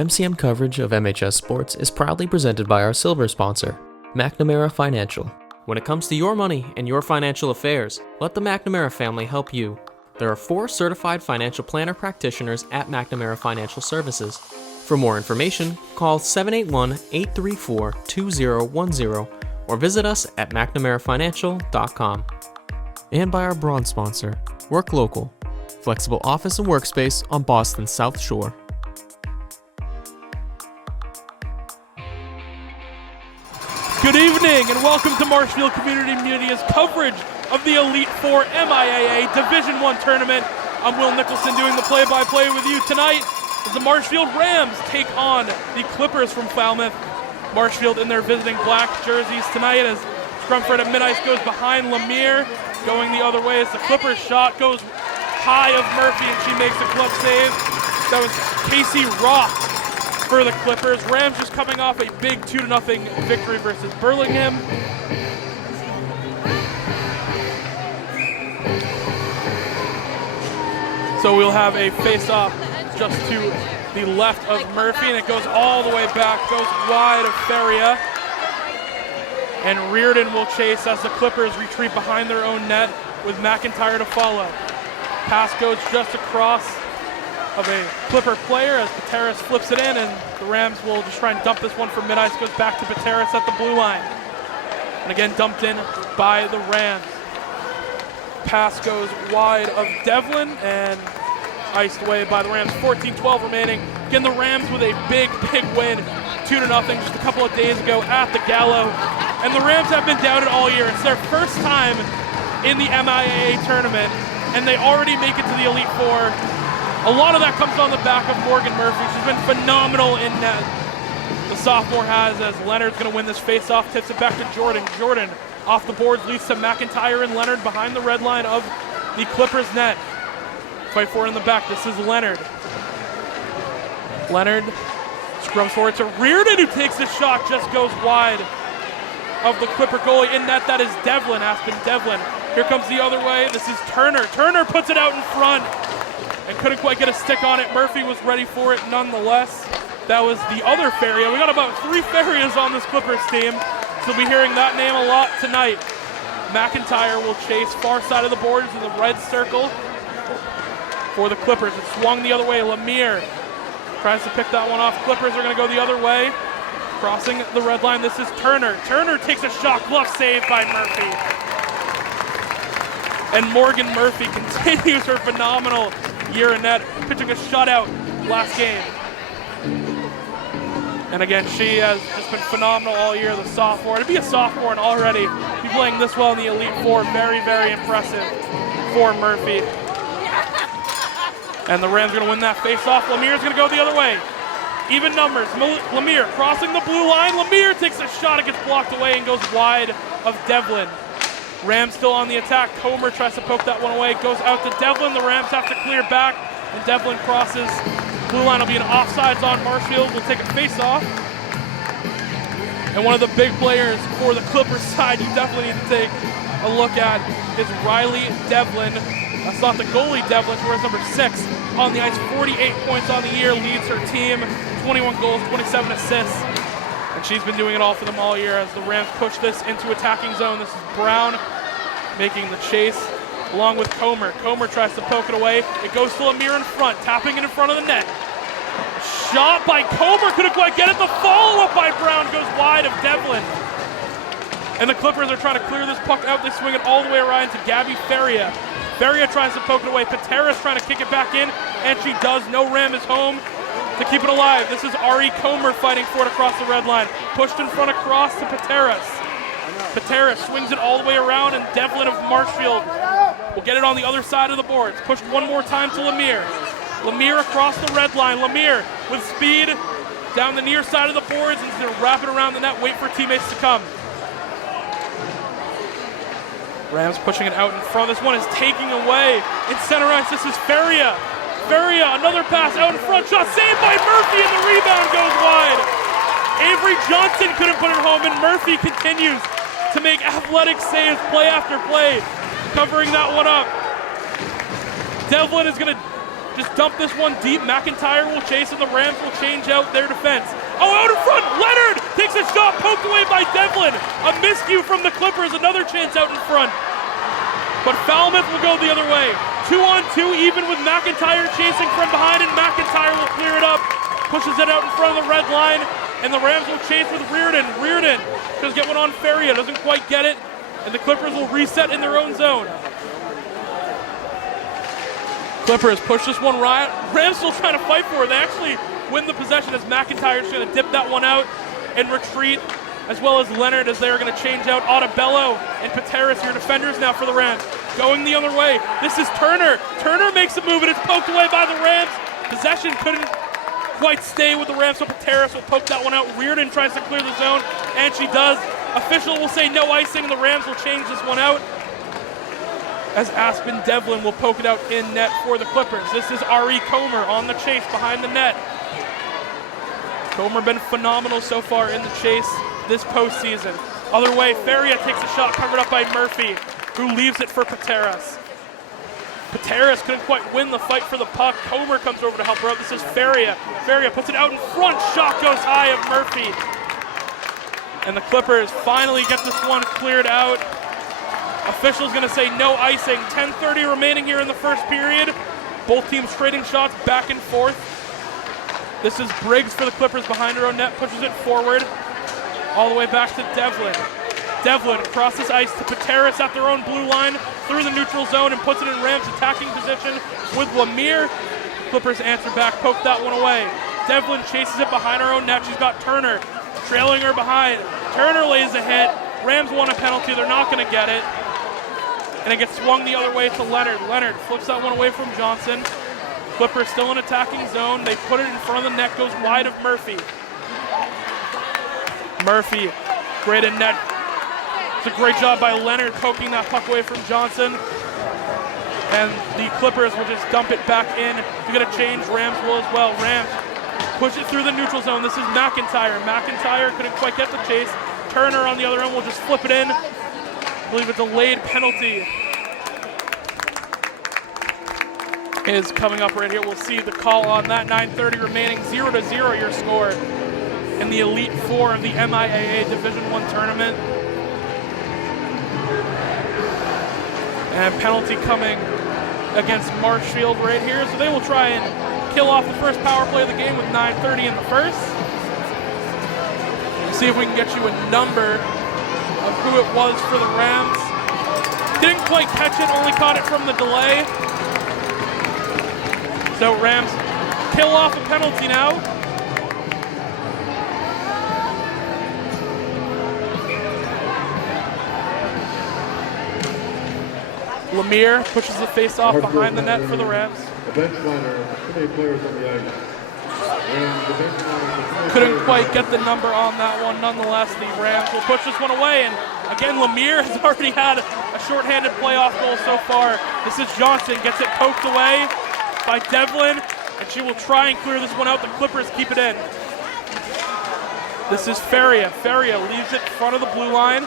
MCM coverage of MHS Sports is proudly presented by our silver sponsor, McNamara Financial. When it comes to your money and your financial affairs, let the McNamara family help you. There are 4 certified financial planner practitioners at McNamara Financial Services. For more information, call 781-834-2010 or visit us at mcnamarafinancial.com. And by our bronze sponsor, Work Local, flexible office and workspace on Boston's South Shore. Good evening and welcome to Marshfield Community Media's coverage of the Elite Four MIAA Division I tournament. I'm Will Nicholson doing the play-by-play with you tonight as the Marshfield Rams take on the Clippers from Falmouth. Marshfield in their visiting black jerseys tonight as Scrumford at mid-ice goes behind Lemire, going the other way as the Clippers shot goes high of Murphy and she makes a glove save. That was Casey Roth for the Clippers. Rams just coming off a big 2-0 victory versus Burlingame. So we'll have a face-off just to the left of Murphy, and it goes all the way back, goes wide of Feria. And Reardon will chase as the Clippers retreat behind their own net with McIntyre to follow. Pass goes just across of a Clipper player as Pateras flips it in, and the Rams will just try and dump this one for mid-ice. Goes back to Pateras at the blue line. And again, dumped in by the Rams. Pass goes wide of Devlin and iced away by the Rams. 14-12 remaining. Again, the Rams with a big win, 2-0 just a couple of days ago at the Gallo. And the Rams have been doubted all year. It's their first time in the MIAA tournament, and they already make it to the Elite Four. A lot of that comes on the back of Morgan Murphy. She's been phenomenal in net. The sophomore has, as Leonard's going to win this face-off, tips it back to Jordan. Jordan off the boards leads to McIntyre and Leonard behind the red line of the Clippers net. Fight for it in the back. This is Leonard. Leonard scrums forward to Reardon, who takes the shot, just goes wide of the Clipper goalie. In net, that is Devlin, Aspen Devlin. Here comes the other way. This is Turner. Turner puts it out in front and couldn't quite get a stick on it. Murphy was ready for it nonetheless. That was the other Feria. We got about 3 Ferias on this Clippers team, so we'll be hearing that name a lot tonight. McIntyre will chase far side of the boards in the red circle for the Clippers. It swung the other way. Lemire tries to pick that one off. Clippers are going to go the other way. Crossing the red line, this is Turner. Turner takes a shot, glove save by Murphy. And Morgan Murphy continues her phenomenal year in net, pitching a shutout last game. And again, she has just been phenomenal all year, the sophomore. To be a sophomore and already be playing this well in the Elite Four, very impressive for Murphy. And the Rams are going to win that face-off. Lemire's going to go the other way. Even numbers. Lemire crossing the blue line. Lemire takes a shot. It gets blocked away and goes wide of Devlin. Rams still on the attack. Comer tries to poke that one away. Goes out to Devlin. The Rams have to clear back. And Devlin crosses. Blue line will be an offsides on Marshfield. Will take a face-off. And one of the big players for the Clippers side you definitely need to take a look at is Riley Devlin. That's not the goalie Devlin, who wears number 6 on the ice. 48 points on the year, leads her team. 21 goals, 27 assists. And she's been doing it all for them all year as the Rams push this into attacking zone. This is Brown making the chase along with Comer. Comer tries to poke it away. It goes to Lemire in front, tapping it in front of the net. Shot by Comer, couldn't quite get it. The follow-up by Brown goes wide of Devlin. And the Clippers are trying to clear this puck out. They swing it all the way around to Gabby Feria. Feria tries to poke it away. Pateras trying to kick it back in, and she does. No Ram is home to keep it alive. This is Ari Comer fighting for it across the red line. Pushed in front across to Pateras. Pateras swings it all the way around, and Devlin of Marshfield will get it on the other side of the boards. Pushed one more time to Lemire. Lemire across the red line. Lemire with speed down the near side of the boards and going to wrap it around the net, wait for teammates to come. Rams pushing it out in front. This one is taking away in center ice. This is Feria. Feria, another pass out in front. Shot saved by Murphy, and the rebound goes wide. Avery Johnson couldn't put it home, and Murphy continues to make athletic saves play after play, covering that one up. Devlin is going to just dump this one deep. McIntyre will chase, and the Rams will change out their defense. Oh, out in front, Leonard takes a shot, poked away by Devlin. A miscue from the Clippers, another chance out in front. But Falmouth will go the other way. 2-on-2, even with McIntyre chasing from behind, and McIntyre will clear it up. Pushes it out in front of the red line, and the Rams will chase with Reardon. Reardon does get one on Feria, doesn't quite get it, and the Clippers will reset in their own zone. Clippers push this one right. Rams still trying to fight for it. They actually win the possession as McIntyre's going to dip that one out and retreat, as well as Leonard as they're going to change out Otabello and Pateras, your defenders now for the Rams. Going the other way. This is Turner. Turner makes a move and it's poked away by the Rams. Possession couldn't quite stay with the Rams, so Pateras will poke that one out. Reardon tries to clear the zone, and she does. Official will say no icing, and the Rams will change this one out, as Aspen Devlin will poke it out in net for the Clippers. This is Ari Comer on the chase behind the net. Comer been phenomenal so far in the chase this postseason. Other way, Feria takes a shot covered up by Murphy, who leaves it for Pateras. Pateras couldn't quite win the fight for the puck. Comer comes over to help her out. This is Feria. Feria puts it out in front. Shot goes high of Murphy. And the Clippers finally get this one cleared out. Officials going to say no icing. 10:30 remaining here in the first period. Both teams trading shots back and forth. This is Briggs for the Clippers behind her own net. Pushes it forward. All the way back to Devlin. Devlin crosses ice to Pateras at their own blue line through the neutral zone and puts it in Rams' attacking position with Lemire. Clippers answer back, poke that one away. Devlin chases it behind her own net. She's got Turner trailing her behind. Turner lays a hit. Rams want a penalty. They're not going to get it. And it gets swung the other way to Leonard. Leonard flips that one away from Johnson. Clippers still in attacking zone. They put it in front of the net, goes wide of Murphy. Murphy, great in net. It's a great job by Leonard poking that puck away from Johnson. And the Clippers will just dump it back in to get a change. Rams will as well. Rams push it through the neutral zone. This is McIntyre. McIntyre couldn't quite get the chase. Turner on the other end will just flip it in. I believe a delayed penalty is coming up right here. We'll see the call on that. 9:30 remaining, 0-0 your score in the Elite Four of the MIAA Division I tournament. And penalty coming against Marshfield right here. So they will try and kill off the first power play of the game with 9:30 in the first. See if we can get you a number of who it was for the Rams. Didn't quite catch it, only caught it from the delay. So Rams kill off a penalty now. Lemire pushes the face-off behind the net for the Rams. Couldn't quite get the number on that one. Nonetheless, the Rams will push this one away. And again, Lemire has already had a shorthanded playoff goal so far. This is Johnson, gets it poked away by Devlin, and she will try and clear this one out. The Clippers keep it in. This is Feria. Feria leaves it in front of the blue line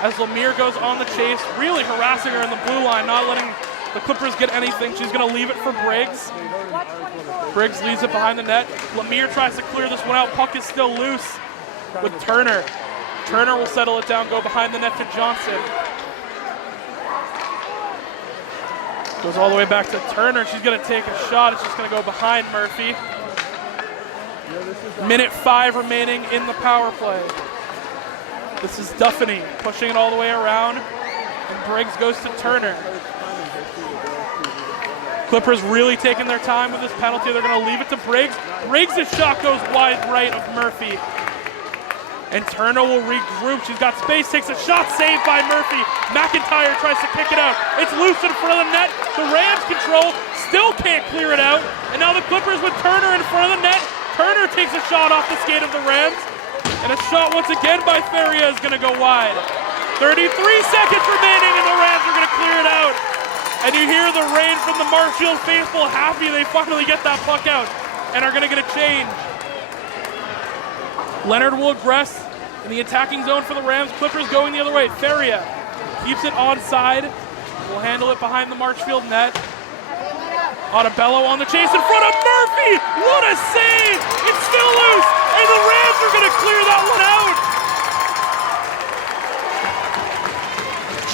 as Lemire goes on the chase, really harassing her in the blue line, not letting the Clippers get anything. She's going to leave it for Briggs. Briggs leaves it behind the net. Lemire tries to clear this one out. Puck is still loose with Turner. Turner will settle it down, go behind the net to Johnson. Goes all the way back to Turner. She's going to take a shot. It's just going to go behind Murphy. Minute 5 remaining in the power play. This is Duffany pushing it all the way around, and Briggs goes to Turner. Clippers really taking their time with this penalty. They're going to leave it to Briggs. Briggs' shot goes wide right of Murphy. And Turner will regroup. She's got space, takes a shot, saved by Murphy. McIntyre tries to kick it out. It's loose in front of the net. The Rams control, still can't clear it out. And now the Clippers with Turner in front of the net. Turner takes a shot off the skate of the Rams. And a shot once again by Feria is going to go wide. 33 seconds remaining and the Rams are going to clear it out. And you hear the rain from the Marshfield faithful, happy they finally get that puck out and are going to get a change. Leonard will aggress in the attacking zone for the Rams. Clippers going the other way. Feria keeps it onside. Will handle it behind the Marshfield net. Ottobello on the chase in front of Murphy. What a save! It's still loose, and the Rams are going to clear that one out.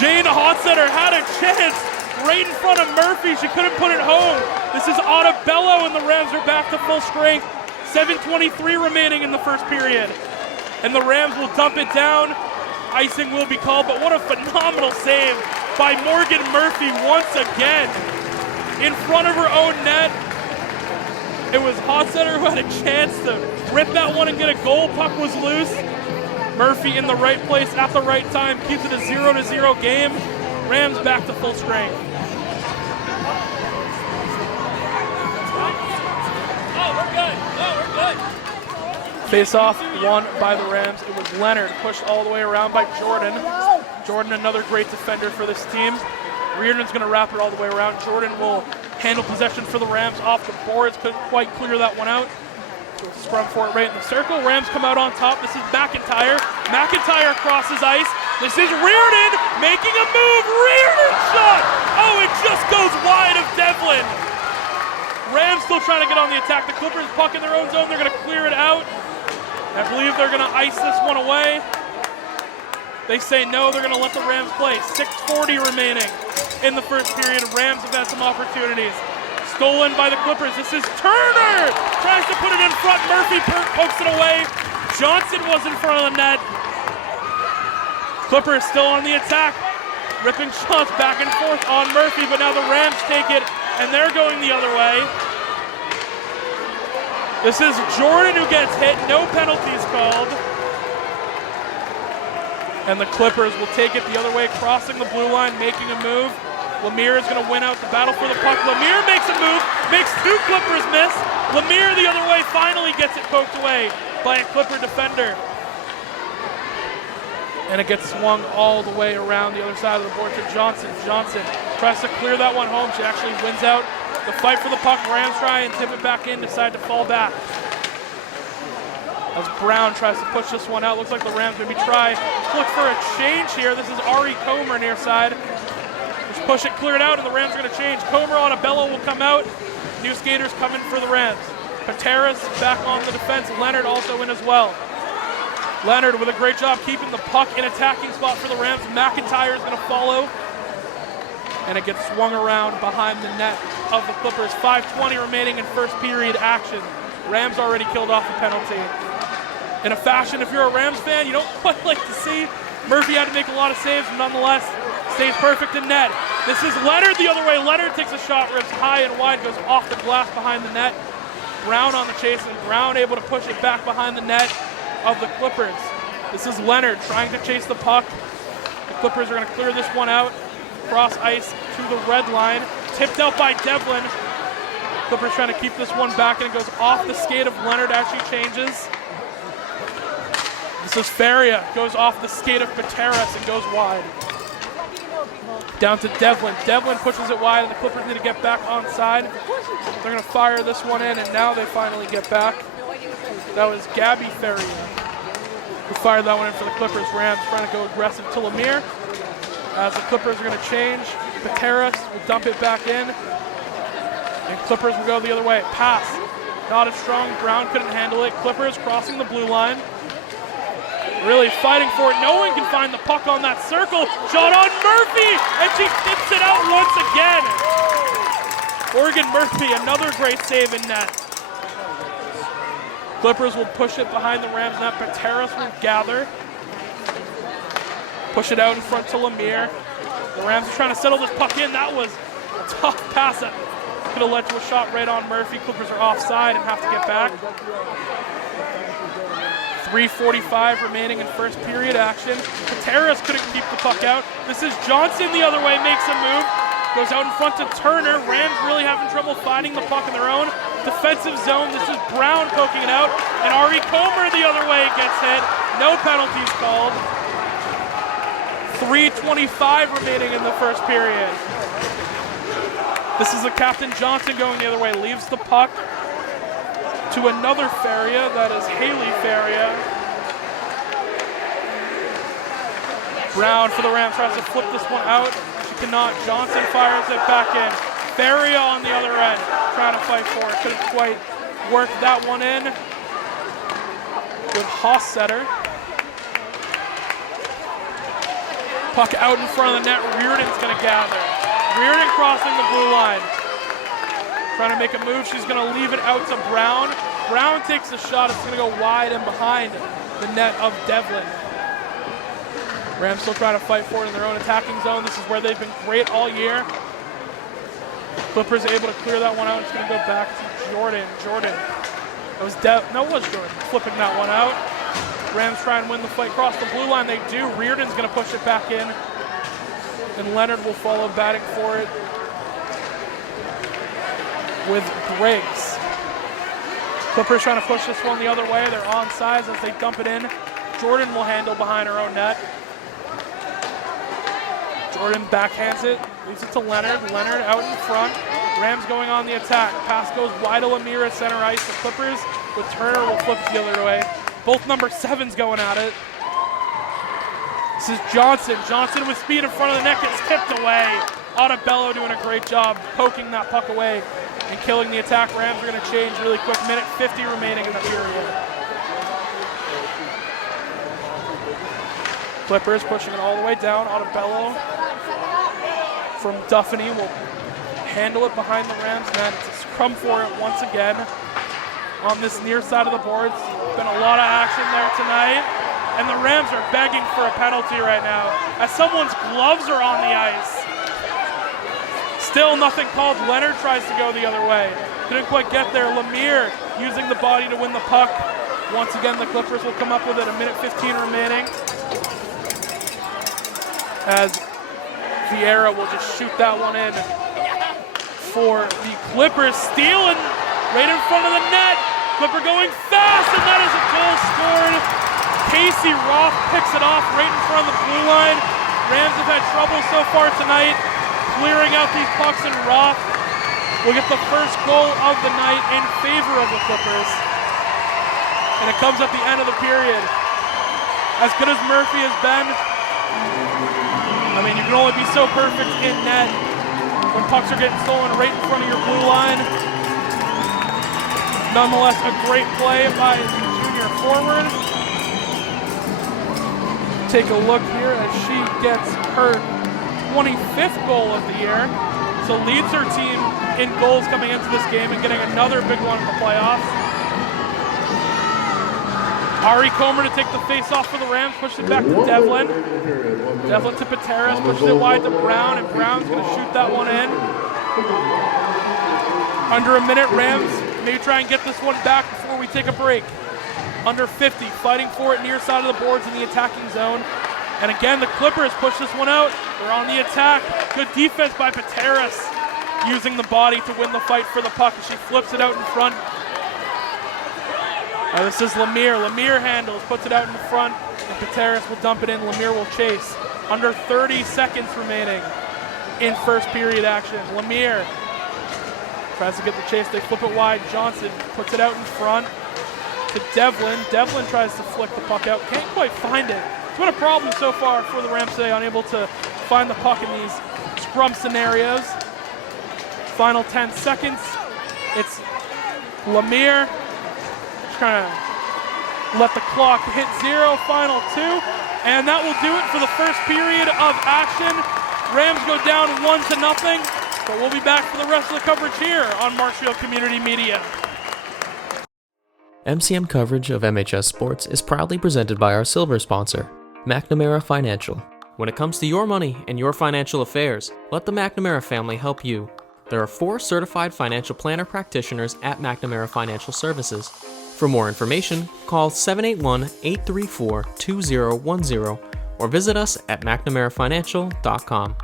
Jane Hotsetter had a chance right in front of Murphy. She couldn't put it home. This is Ottobello, and the Rams are back to full strength. 7:23 remaining in the first period. And the Rams will dump it down. Icing will be called, but what a phenomenal save by Morgan Murphy once again. In front of her own net. It was Hotsetter who had a chance to rip that one and get a goal. Puck was loose. Murphy in the right place at the right time. Keeps it a 0-0 game. Rams back to full strength. Face-off won by the Rams. It was Leonard pushed all the way around by Jordan. Jordan, another great defender for this team. Reardon's going to wrap it all the way around. Jordan will handle possession for the Rams off the boards. Couldn't quite clear that one out. Scrum for it right in the circle. Rams come out on top. This is McIntyre. McIntyre crosses ice. This is Reardon making a move. Reardon shot! Oh, it just goes wide of Devlin. Rams still trying to get on the attack. The Clippers puck in their own zone. They're going to clear it out. I believe they're going to ice this one away. They say no, they're going to let the Rams play. 6:40 remaining in the first period. Rams have had some opportunities. Stolen by the Clippers. This is Turner! Tries to put it in front. Murphy pokes it away. Johnson was in front of the net. Clippers still on the attack. Ripping shots back and forth on Murphy, but now the Rams take it, and they're going the other way. This is Jordan who gets hit. No penalties called. And the Clippers will take it the other way, crossing the blue line, making a move. Lemire is going to win out the battle for the puck. Lemire makes a move, makes two Clippers miss. Lemire the other way finally gets it poked away by a Clipper defender. And it gets swung all the way around the other side of the board to Johnson. Johnson tries to clear that one home. She actually wins out the fight for the puck. Rams try and tip it back in, decide to fall back. As Brown tries to push this one out. Looks like the Rams maybe try to look for a change here. This is Ari Comer near side. Just push it, clear it out, and the Rams are going to change. Comer on a bellow will come out. New skaters coming for the Rams. Pateras back on the defense. Leonard also in as well. Leonard with a great job keeping the puck in attacking spot for the Rams. McIntyre is going to follow. And it gets swung around behind the net of the Clippers. 5:20 remaining in first period action. Rams already killed off a penalty. In a fashion, if you're a Rams fan, you don't quite like to see. Murphy had to make a lot of saves, but nonetheless, stays perfect in net. This is Leonard the other way. Leonard takes a shot, rips high and wide, goes off the glass behind the net. Brown on the chase, and Brown able to push it back behind the net of the Clippers. This is Leonard trying to chase the puck. The Clippers are going to clear this one out. Cross ice to the red line. Tipped out by Devlin. Clippers trying to keep this one back, and it goes off the skate of Leonard as she changes. This is Faria, goes off the skate of Pateras and goes wide. Down to Devlin. Devlin pushes it wide, and the Clippers need to get back onside. They're going to fire this one in, and now they finally get back. That was Gabby Faria who fired that one in for the Clippers. Rams trying to go aggressive to Lemire. As the Clippers are going to change, Pateras will dump it back in. And Clippers will go the other way. Pass. Not as strong. Brown couldn't handle it. Clippers crossing the blue line. Really fighting for it. No one can find the puck on that circle. Shot on Murphy! And she tips it out once again. Morgan Murphy, another great save in net. Clippers will push it behind the Rams net. Pateras will gather. Push it out in front to Lemire. The Rams are trying to settle this puck in. That was a tough pass. That could have led to a shot right on Murphy. Clippers are offside and have to get back. 3:45 remaining in first period action. Pateras couldn't keep the puck out. This is Johnson the other way, makes a move. Goes out in front to Turner. Rams really having trouble finding the puck in their own defensive zone. This is Brown poking it out. And Ari Comer the other way gets hit. No penalties called. 3:25 remaining in the first period. This is the Captain Johnson going the other way. Leaves the puck to another Faria. That is Haley Faria. Brown for the Rams tries to flip this one out. She cannot. Johnson fires it back in. Feria on the other end, trying to fight for it. Couldn't quite work that one in with Hossetter. Puck out in front of the net. Reardon's going to gather. Reardon crossing the blue line. Trying to make a move. She's going to leave it out to Brown. Brown takes a shot. It's going to go wide and behind the net of Devlin. Rams still trying to fight for it in their own attacking zone. This is where they've been great all year. Clippers able to clear that one out. It's going to go back to Jordan. Jordan. It was Jordan flipping that one out. Rams try and win the fight across the blue line. They do. Reardon's going to push it back in. And Leonard will follow batting for it with Briggs. Clippers trying to push this one the other way. They're on sides as they dump it in. Jordan will handle behind her own net. Jordan backhands it, leaves it to Leonard. Leonard out in front. Rams going on the attack. Pass goes wide to Lemire at center ice. The Clippers with Turner will flip it the other way. Both number 7s going at it. This is Johnson. Johnson with speed in front of the net gets tipped away. Ottobello doing a great job poking that puck away and killing the attack. Rams are going to change really quick. Minute 50 remaining in the period. Clippers pushing it all the way down. Ottobello from Duffany will handle it behind the Rams net. It's a scrum for it once again on this near side of the boards. Been a lot of action there tonight. And the Rams are begging for a penalty right now as someone's gloves are on the ice. Still nothing called. Leonard tries to go the other way. Couldn't quite get there. Lemire using the body to win the puck. Once again, the Clippers will come up with it. A minute 15 remaining. As Vieira will just shoot that one in for the Clippers. Stealing right in front of the net. Clipper going fast, and that is a goal scored. Casey Roth picks it off right in front of the blue line. Rams have had trouble so far tonight clearing out these pucks, and Roth will get the first goal of the night in favor of the Clippers. And it comes at the end of the period. As good as Murphy has been, I mean, you can only be so perfect in net when pucks are getting stolen right in front of your blue line. Nonetheless, a great play by the junior forward. Take a look here as she gets her 25th goal of the year. So leads her team in goals coming into this game and getting another big one in the playoffs. Ari Comer to take the face-off for the Rams, pushes it back to Devlin. Devlin to Pateras, pushes it wide to Brown, and Brown's going to shoot that one in. Under a minute, Rams maybe try and get this one back before we take a break. Under 50, fighting for it near side of the boards in the attacking zone. And again, the Clippers push this one out. They're on the attack. Good defense by Pateras, using the body to win the fight for the puck, and she flips it out in front. This is Lemire. Lemire handles, puts it out in front, and Pateras will dump it in. Lemire will chase. Under 30 seconds remaining in first period action. Lemire tries to get the chase. They flip it wide. Johnson puts it out in front to Devlin. Devlin tries to flick the puck out. Can't quite find it. It's been a problem so far for the Rams today, unable to find the puck in these scrum scenarios. Final 10 seconds. It's Lemire trying to let the clock hit 0. Final 2. And that will do it for the first period of action. Rams go down 1-0, but we'll be back for the rest of the coverage here on Marshfield Community Media. MCM coverage of MHS Sports is proudly presented by our silver sponsor, McNamara Financial. When it comes to your money and your financial affairs, let the McNamara family help you. There are 4 certified financial planner practitioners at McNamara Financial Services. For more information, call 781-834-2010 or visit us at mcnamarafinancial.com.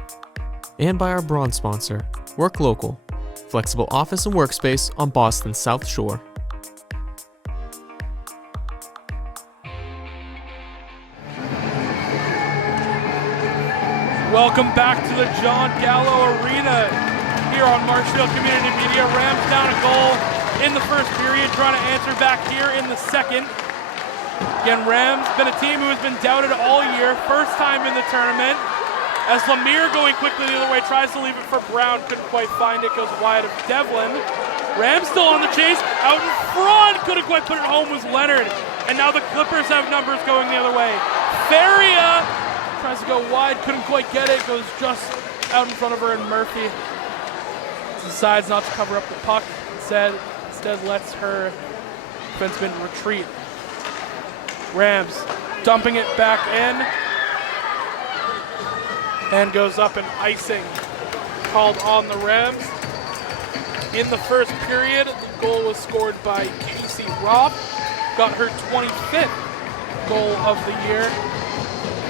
And by our bronze sponsor, Work Local, flexible office and workspace on Boston's South Shore. Welcome back to the John Gallo Arena here on Marshfield Community Media. Rams down a goal in the first period, trying to answer back here in the second. Again, Rams been a team who has been doubted all year. First time in the tournament As Lemire going quickly the other way, tries to leave it for Brown, couldn't quite find it, goes wide of Devlin. Rams still on the chase, out in front, couldn't quite put it home, was Leonard. And now the Clippers have numbers going the other way. Faria tries to go wide, couldn't quite get it, goes just out in front of her, and Murphy decides not to cover up the puck, instead lets her defenseman retreat. Rams dumping it back in, and goes up, and icing called on the Rams. In the first period, the goal was scored by Casey Robb. Got her 25th goal of the year.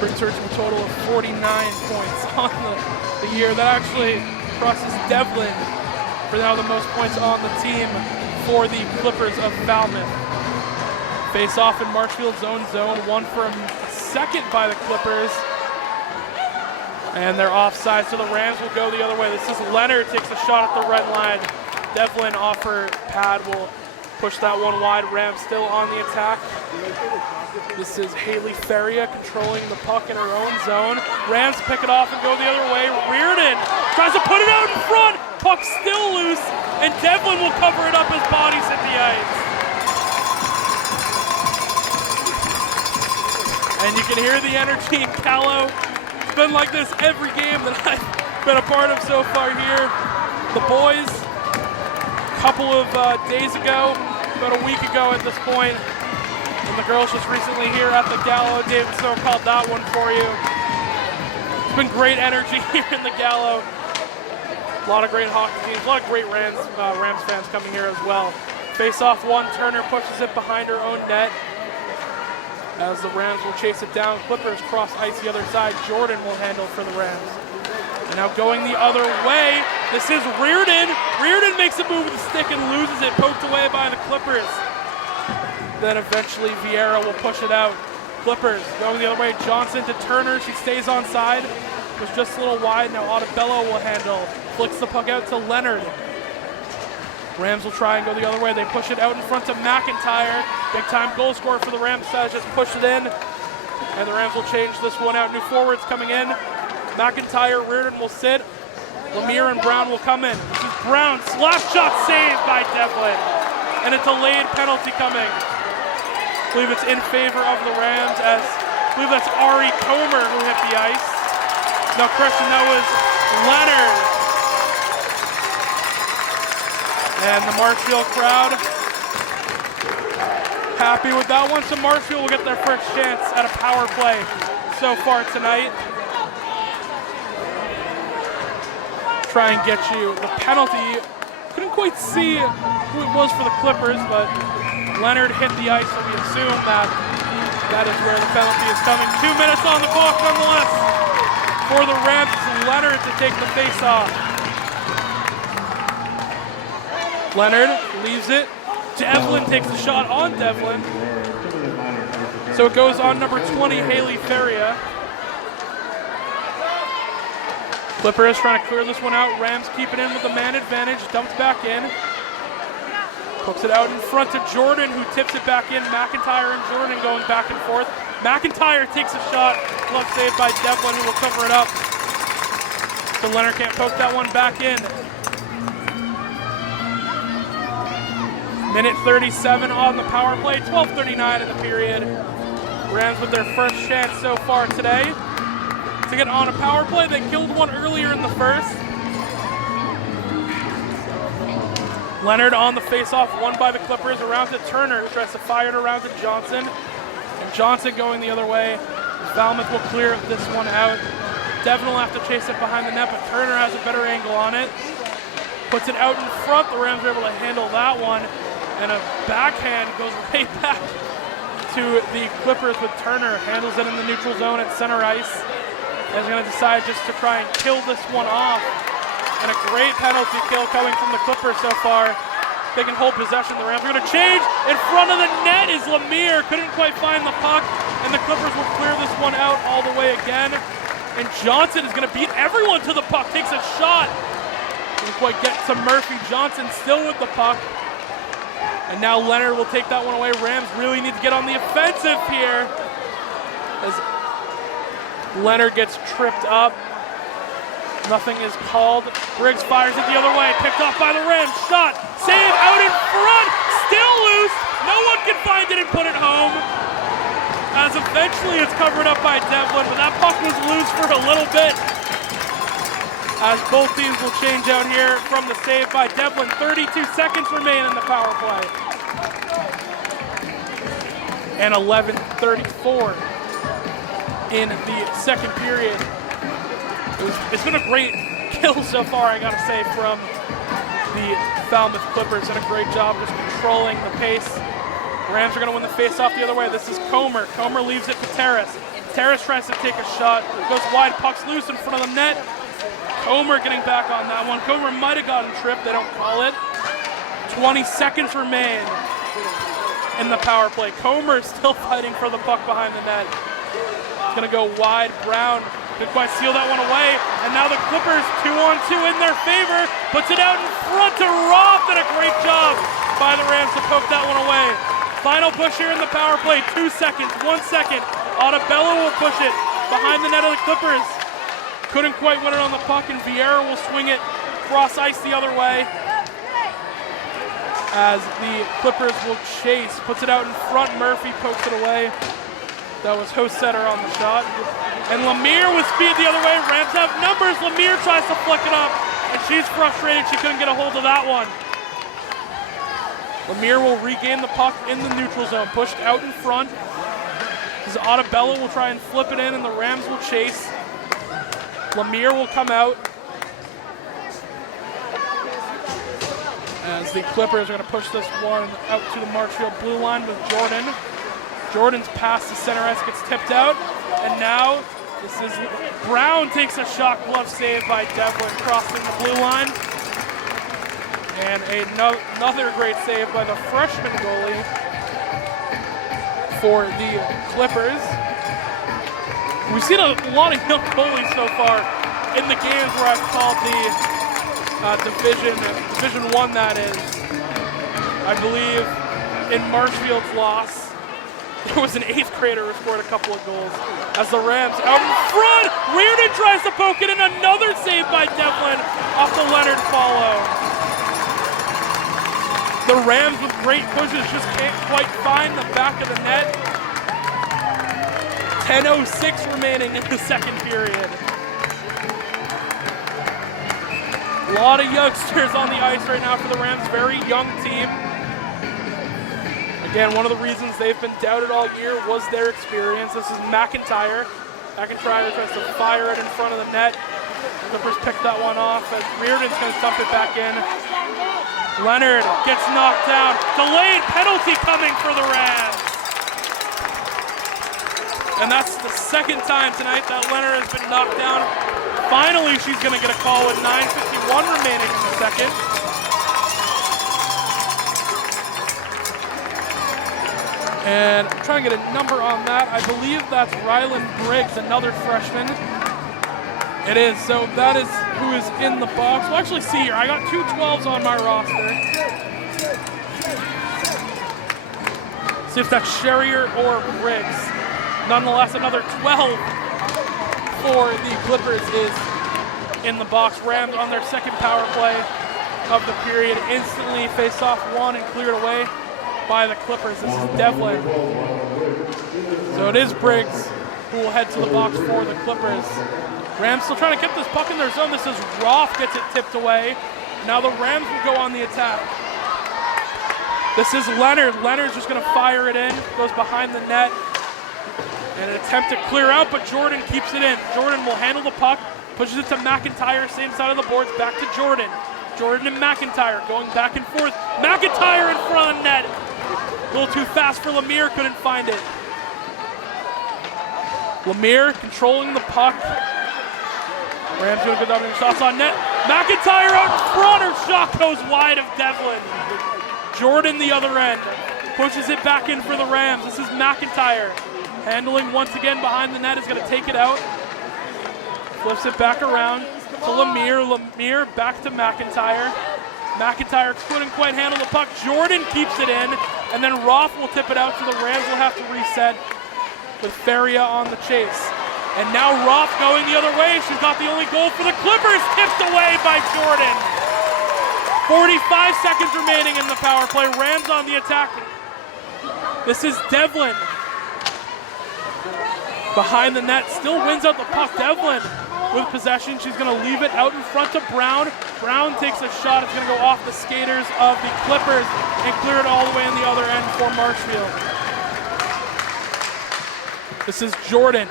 Brings her to a total of 49 points on the year. That actually crosses Devlin for now the most points on the team for the Clippers of Falmouth. Face off in Marshfield's own zone. One for a second by the Clippers. And they're offside, so the Rams will go the other way. This is Leonard, takes a shot at the red line. Devlin off her pad will push that one wide. Rams still on the attack. This is Haley Faria controlling the puck in her own zone. Rams pick it off and go the other way. Reardon tries to put it out in front. Puck still loose, and Devlin will cover it up as bodies hit the ice. And you can hear the energy in Callow. It's been like this every game that I've been a part of so far here. The boys, a couple of days ago, about a week ago at this point, and the girls just recently here at the Gallo. David Snow called that one for you. It's been great energy here in the Gallo. A lot of great hockey teams, a lot of great Rams fans coming here as well. Face off one, Turner pushes it behind her own net. As the Rams will chase it down, Clippers cross ice the other side. Jordan will handle for the Rams. And now going the other way, this is Reardon. Reardon makes a move with the stick and loses it, poked away by the Clippers. Then eventually Vieira will push it out. Clippers going the other way, Johnson to Turner, she stays on side. Was just a little wide, now Ottobello will handle. Flicks the puck out to Leonard. Rams will try and go the other way. They push it out in front to McIntyre. Big time goal scorer for the Rams. Just push it in. And the Rams will change this one out. New forwards coming in. McIntyre, Reardon will sit. Lemire and Brown will come in. This is Brown. Slap shot saved by Devlin. And a delayed penalty coming. I believe it's in favor of the Rams, as I believe that's Ari Comer who hit the ice. No, correction, that was Leonard. And the Marshfield crowd happy with that one. So Marshfield will get their first chance at a power play so far tonight. Try and get you the penalty. Couldn't quite see who it was for the Clippers, but Leonard hit the ice, so we assume that is where the penalty is coming. 2 minutes on the clock nonetheless for the Rams. Leonard to take the face-off. Leonard leaves it. Devlin takes the shot on Devlin. So it goes on number 20, Haley Faria. Clippers trying to clear this one out. Rams keep it in with the man advantage. Dumps back in. Hooks it out in front to Jordan, who tips it back in. McIntyre and Jordan going back and forth. McIntyre takes a shot. Glove saved by Devlin, who will cover it up. So Leonard can't poke that one back in. Minute 37 on the power play, 12:39 in the period. Rams with their first chance so far today to get on a power play. They killed one earlier in the first. Leonard on the face-off, won by the Clippers, around to Turner, who tries to fire it around to Johnson. And Johnson going the other way. Falmouth will clear this one out. Devin will have to chase it behind the net, but Turner has a better angle on it. Puts it out in front. The Rams are able to handle that one. And a backhand goes right back to the Clippers with Turner. Handles it in the neutral zone at center ice. And is going to decide just to try and kill this one off. And a great penalty kill coming from the Clippers so far. They can hold possession. The Rams are going to change. In front of the net is Lemire. Couldn't quite find the puck. And the Clippers will clear this one out all the way again. And Johnson is going to beat everyone to the puck. Takes a shot. Didn't quite get to Murphy. Johnson still with the puck. And now Leonard will take that one away. Rams really need to get on the offensive here, as Leonard gets tripped up. Nothing is called. Briggs fires it the other way. Picked off by the Rams. Shot. Save out in front. Still loose. No one can find it and put it home. As eventually it's covered up by Devlin, but that puck was loose for a little bit. As both teams will change out here from the save by Devlin. 32 seconds remain in the power play. And 11:34 in the second period. It's been a great kill so far, I gotta say, from the Falmouth Clippers. Done a great job just controlling the pace. Rams are gonna win the face-off the other way. This is Comer. Comer leaves it to Terrace. Terrace tries to take a shot. Goes wide, puck's loose in front of the net. Comer getting back on that one. Comer might have gotten tripped, they don't call it. 20 seconds remain in the power play. Comer still fighting for the puck behind the net. It's gonna go wide. Brown didn't quite seal that one away, and now the Clippers 2-on-2 in their favor. Puts it out in front to Roth, and a great job by the Rams to poke that one away. Final push here in the power play, 2 seconds, 1 second. Otabello will push it behind the net of the Clippers. Couldn't quite win it on the puck, and Vieira will swing it cross ice the other way. As the Clippers will chase, puts it out in front, Murphy pokes it away. That was Hosetter on the shot. And Lemire with speed the other way. Rams have numbers. Lemire tries to flick it up, and she's frustrated she couldn't get a hold of that one. Lemire will regain the puck in the neutral zone, pushed out in front. As Otabello will try and flip it in, and the Rams will chase. Lemire will come out. As the Clippers are going to push this one out to the Marshfield blue line with Jordan. Jordan's pass to center ice gets tipped out, and now this is Brown takes a shot glove save by Devlin crossing the blue line. And another great save by the freshman goalie for the Clippers. We've seen a lot of young goalies so far in the games where I've called the Division 1, that is. I believe in Marshfield's loss, there was an 8th grader who scored a couple of goals. As the Rams out in front, Reardon tries to poke it in, another save by Devlin off the Leonard follow. The Rams with great pushes just can't quite find the back of the net. 10:06 remaining in the second period. A lot of youngsters on the ice right now for the Rams, very young team. Again, one of the reasons they've been doubted all year was their experience. This is McIntyre. McIntyre tries to fire it in front of the net. Clippers pick that one off, and Reardon's going to dump it back in. Leonard gets knocked down. Delayed penalty coming for the Rams. And that's the second time tonight that Leonard has been knocked down. Finally, she's going to get a call with 9:51 remaining in the second. And I'm trying to get a number on that. I believe that's Ryland Briggs, another freshman. It is, so that is who is in the box. We'll actually see here. I got 2 12s on my roster. See if that's Sherrier or Briggs. Nonetheless, another 12 for the Clippers is in the box. Rams on their second power play of the period. Instantly face off one and cleared away by the Clippers. This is Devlin. So it is Briggs who will head to the box for the Clippers. Rams still trying to get this puck in their zone. This is Roth gets it tipped away. Now the Rams will go on the attack. This is Leonard. Leonard's just going to fire it in. Goes behind the net. And an attempt to clear out, but Jordan keeps it in. Jordan will handle the puck. Pushes it to McIntyre, same side of the boards. Back to Jordan. Jordan and McIntyre going back and forth. McIntyre in front of net. A little too fast for Lemire, couldn't find it. Lemire controlling the puck. Rams doing a good job getting shots on net. McIntyre out in front, her shot goes wide of Devlin. Jordan the other end. Pushes it back in for the Rams. This is McIntyre. Handling once again behind the net, is going to take it out. Flips it back around to Lemire. Lemire back to McIntyre. McIntyre couldn't quite handle the puck. Jordan keeps it in, and then Roth will tip it out, so the Rams will have to reset with Feria on the chase. And now Roth going the other way. She's got the only goal for the Clippers. Tipped away by Jordan. 45 seconds remaining in the power play. Rams on the attack. This is Devlin. Behind the net, still wins out the puck. Devlin with possession. She's going to leave it out in front to Brown. Brown takes a shot. It's going to go off the skaters of the Clippers and clear it all the way in the other end for Marshfield. This is Jordan.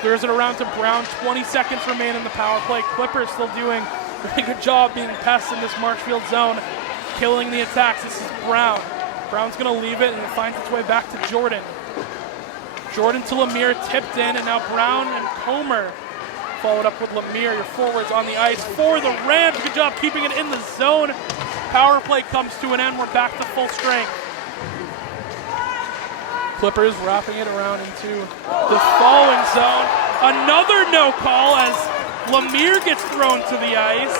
Clears it around to Brown. 20 seconds remain in the power play. Clippers still doing a really good job being pests in this Marshfield zone, killing the attacks. This is Brown. Brown's going to leave it, and it finds its way back to Jordan. Jordan to Lemire, tipped in, and now Brown and Comer followed up with Lemire. Your forwards on the ice for the Rams. Good job keeping it in the zone. Power play comes to an end. We're back to full strength. Clippers wrapping it around into the falling zone. Another no call as Lemire gets thrown to the ice.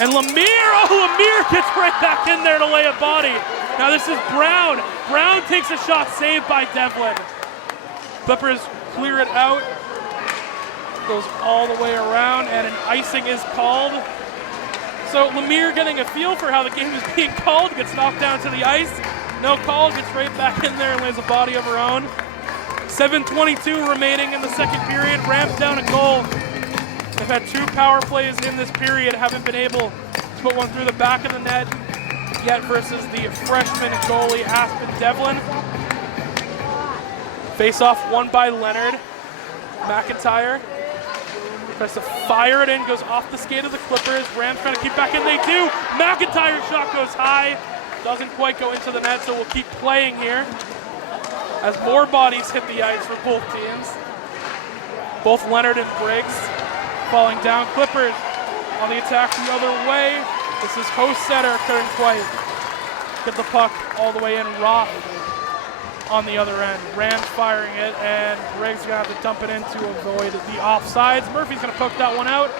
And Lemire gets right back in there to lay a body. Now this is Brown. Brown takes a shot saved by Devlin. Clippers clear it out. Goes all the way around and an icing is called. So Lemire getting a feel for how the game is being called, gets knocked down to the ice. No call, gets right back in there and lays a body of her own. 7:22 remaining in the second period. Rams down a goal. They've had 2 power plays in this period, haven't been able to put one through the back of the net yet versus the freshman goalie Aspen Devlin. Face-off won by Leonard. McIntyre tries to fire it in, goes off the skate of the Clippers. Rams trying to keep back in, they do. McIntyre's shot goes high. Doesn't quite go into the net, so we'll keep playing here as more bodies hit the ice for both teams. Both Leonard and Briggs falling down. Clippers on the attack the other way. This is Hosetter, couldn't quite get the puck all the way in. Roth on the other end. Rand firing it, and Briggs gonna have to dump it in to avoid the offsides. Murphy's gonna poke that one out,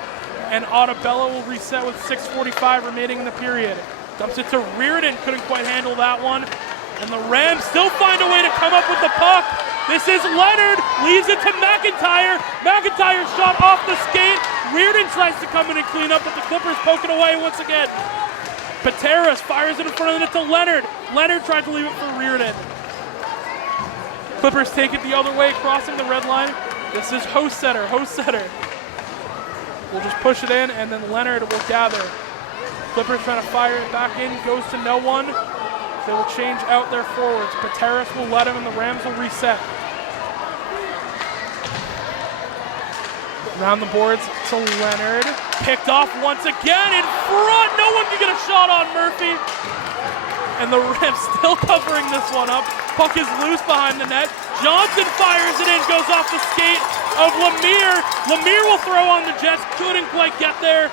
and Autabella will reset with 6:45 remaining in the period. Dumps it to Reardon, couldn't quite handle that one. And the Rams still find a way to come up with the puck. This is Leonard, leaves it to McIntyre. McIntyre's shot off the skate. Reardon tries to come in and clean up, but the Clippers poke it away once again. Pateras fires it in front of the net to Leonard. Leonard tried to leave it for Reardon. Clippers take it the other way, crossing the red line. This is Hosetter. Hosetter will just push it in, and then Leonard will gather. Clippers trying to fire it back in, goes to no one. They will change out their forwards. Pateras will let him, and the Rams will reset. Around the boards to Leonard. Picked off once again in front. No one can get a shot on Murphy. And the Rams still covering this one up. Puck is loose behind the net. Johnson fires it in, goes off the skate of Lemire. Lemire will throw on the Jets, couldn't quite get there.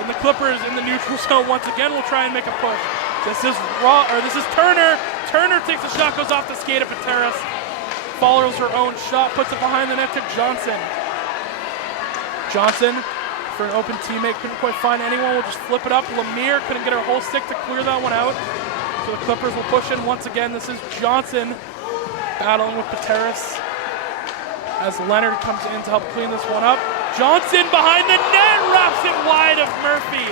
And the Clippers in the neutral zone once again will try and make a push. This is Turner. Turner takes a shot, goes off the skate of Pateras. Follows her own shot, puts it behind the net to Johnson. Johnson, for an open teammate, couldn't quite find anyone, will just flip it up. Lemire couldn't get her whole stick to clear that one out. So the Clippers will push in once again. This is Johnson battling with Pateras as Leonard comes in to help clean this one up. Johnson behind the net, wraps it wide of Murphy.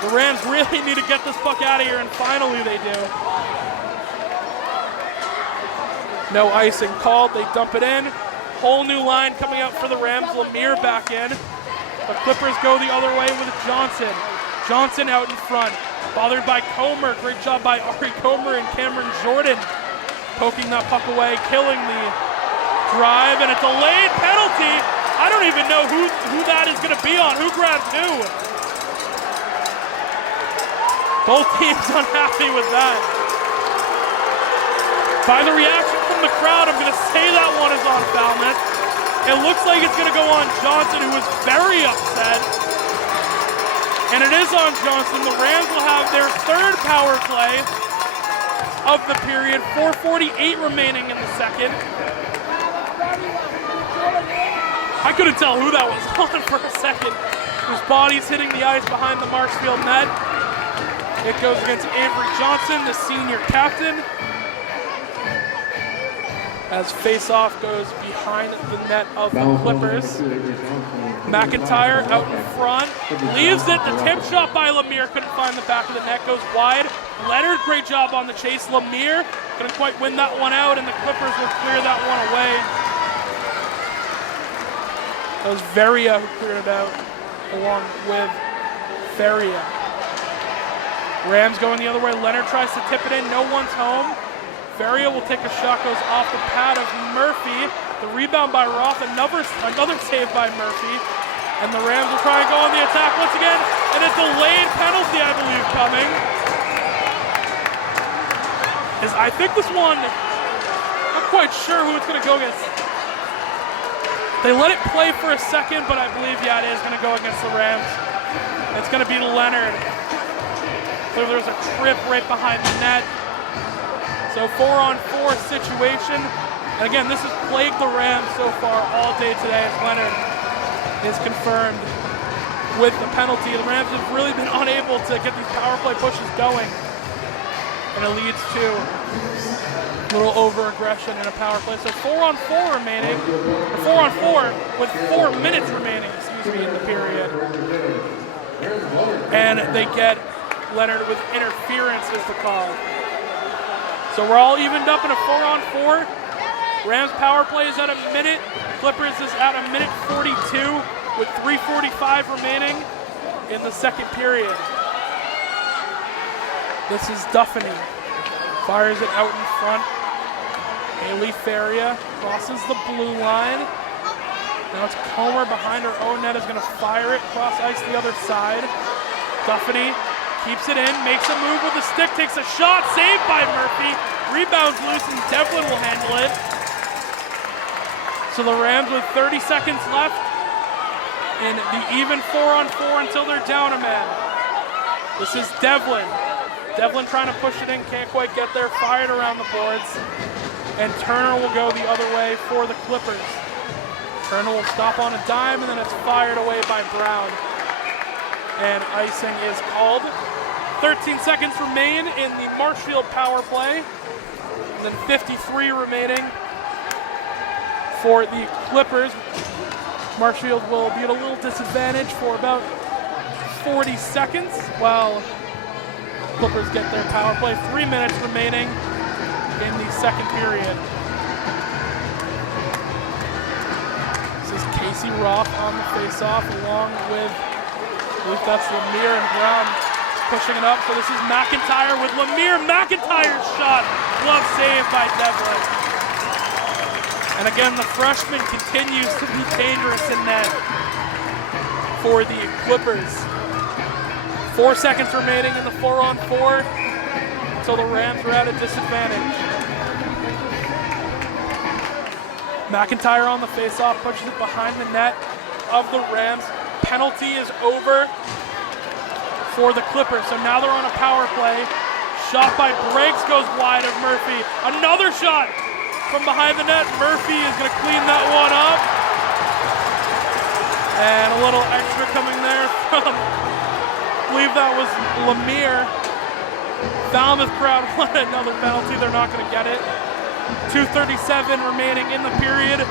The Rams really need to get this puck out of here, and finally they do. No icing called, they dump it in. Whole new line coming out for the Rams, Lemire back in. The Clippers go the other way with Johnson. Johnson out in front, bothered by Comer. Great job by Ari Comer and Cameron Jordan. Poking that puck away, killing the drive, and a delayed penalty. I don't even know who that is gonna be on, who grabbed who. Both teams unhappy with that. By the reaction from the crowd, I'm going to say that one is on Falmouth. It looks like it's going to go on Johnson, who is very upset. And it is on Johnson. The Rams will have their third power play of the period. 4:48 remaining in the second. I couldn't tell who that was on for a second. There's bodies hitting the ice behind the Marshfield net. It goes against Avery Johnson, the senior captain. as face-off goes behind the net of the Clippers. McIntyre out in front, leaves it. The tip shot by Lemire couldn't find the back of the net, goes wide. Leonard, great job on the chase. Lemire couldn't quite win that one out, and the Clippers will clear that one away. That was Veria who cleared it out, along with Feria. Rams going the other way. Leonard tries to tip it in. No one's home. Feria will take a shot, goes off the pad of Murphy. The rebound by Roth, another save by Murphy. And the Rams will try and go on the attack once again. And a delayed penalty, I believe, coming. I think this one, I'm not quite sure who it's going to go against. They let it play for a second, but I believe, yeah, it is going to go against the Rams. It's going to be Leonard. Clearly there's a trip right behind the net. So 4-on-4 situation. And again, this has plagued the Rams so far all day today as Leonard is confirmed with the penalty. The Rams have really been unable to get these power play pushes going. And it leads to a little over-aggression in a power play. So 4-on-4 remaining, or 4-on-4 with 4 minutes remaining, in the period. And they get Leonard with interference is the call. So we're all evened up in a 4-on-4. Rams power play is at a minute. Clippers is at a minute 42 with 3:45 remaining in the second period. This is Duffany. Fires it out in front. Haley Feria crosses the blue line. Now it's Comer behind her own net, is going to fire it cross ice the other side. Duffany keeps it in, makes a move with the stick, takes a shot, saved by Murphy. Rebounds loose and Devlin will handle it. So the Rams with 30 seconds left in the even 4-on-4 until they're down a man. This is Devlin. Devlin trying to push it in, can't quite get there, fired around the boards. And Turner will go the other way for the Clippers. Turner will stop on a dime, and then it's fired away by Brown. And icing is called. 13 seconds remain in the Marshfield power play. And then 53 remaining for the Clippers. Marshfield will be at a little disadvantage for about 40 seconds while Clippers get their power play. 3 minutes remaining in the second period. This is Casey Roth on the face-off along with, I believe that's Lemire and Brown pushing it up. So this is McIntyre with Lemire. McIntyre's shot. Glove saved by Devlin. And again, the freshman continues to be dangerous in net for the Clippers. 4 seconds remaining in the 4-on-4 until the Rams are at a disadvantage. McIntyre on the faceoff pushes it behind the net of the Rams. Penalty is over for the Clippers, so now they're on a power play. Shot by Briggs goes wide of Murphy. Another shot from behind the net. Murphy is going to clean that one up. And a little extra coming there from, I believe that was Lemire. Falmouth crowd wanted another penalty. They're not going to get it. 2:37 remaining in the period.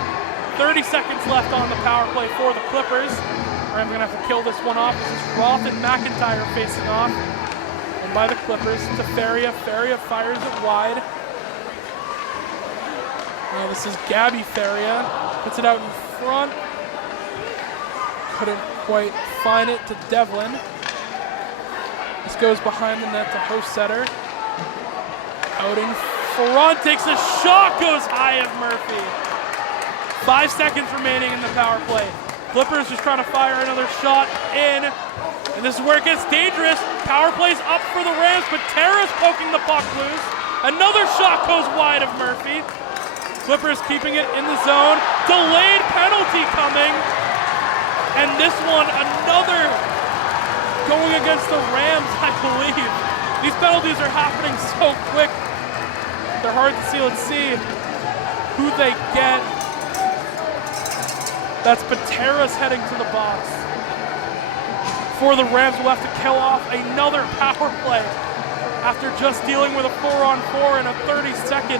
30 seconds left on the power play for the Clippers. Rams going to have to kill this one off. This is Roth and McIntyre facing off. And by the Clippers to Feria. Feria fires it wide. Now this is Gabby Feria. Puts it out in front. Couldn't quite find it to Devlin. This goes behind the net to Hosetter. Out in front, takes a shot, goes high of Murphy. 5 seconds remaining in the power play. Clippers just trying to fire another shot in. And this is where it gets dangerous. Power play's up for the Rams, but Tara's poking the puck loose. Another shot goes wide of Murphy. Clippers keeping it in the zone. Delayed penalty coming. And this one, another going against the Rams, I believe. These penalties are happening so quick. They're hard to see. Let's see who they get. That's Pateras heading to the box. For the Rams, will have to kill off another power play after just dealing with a 4-on-4 and a 30-second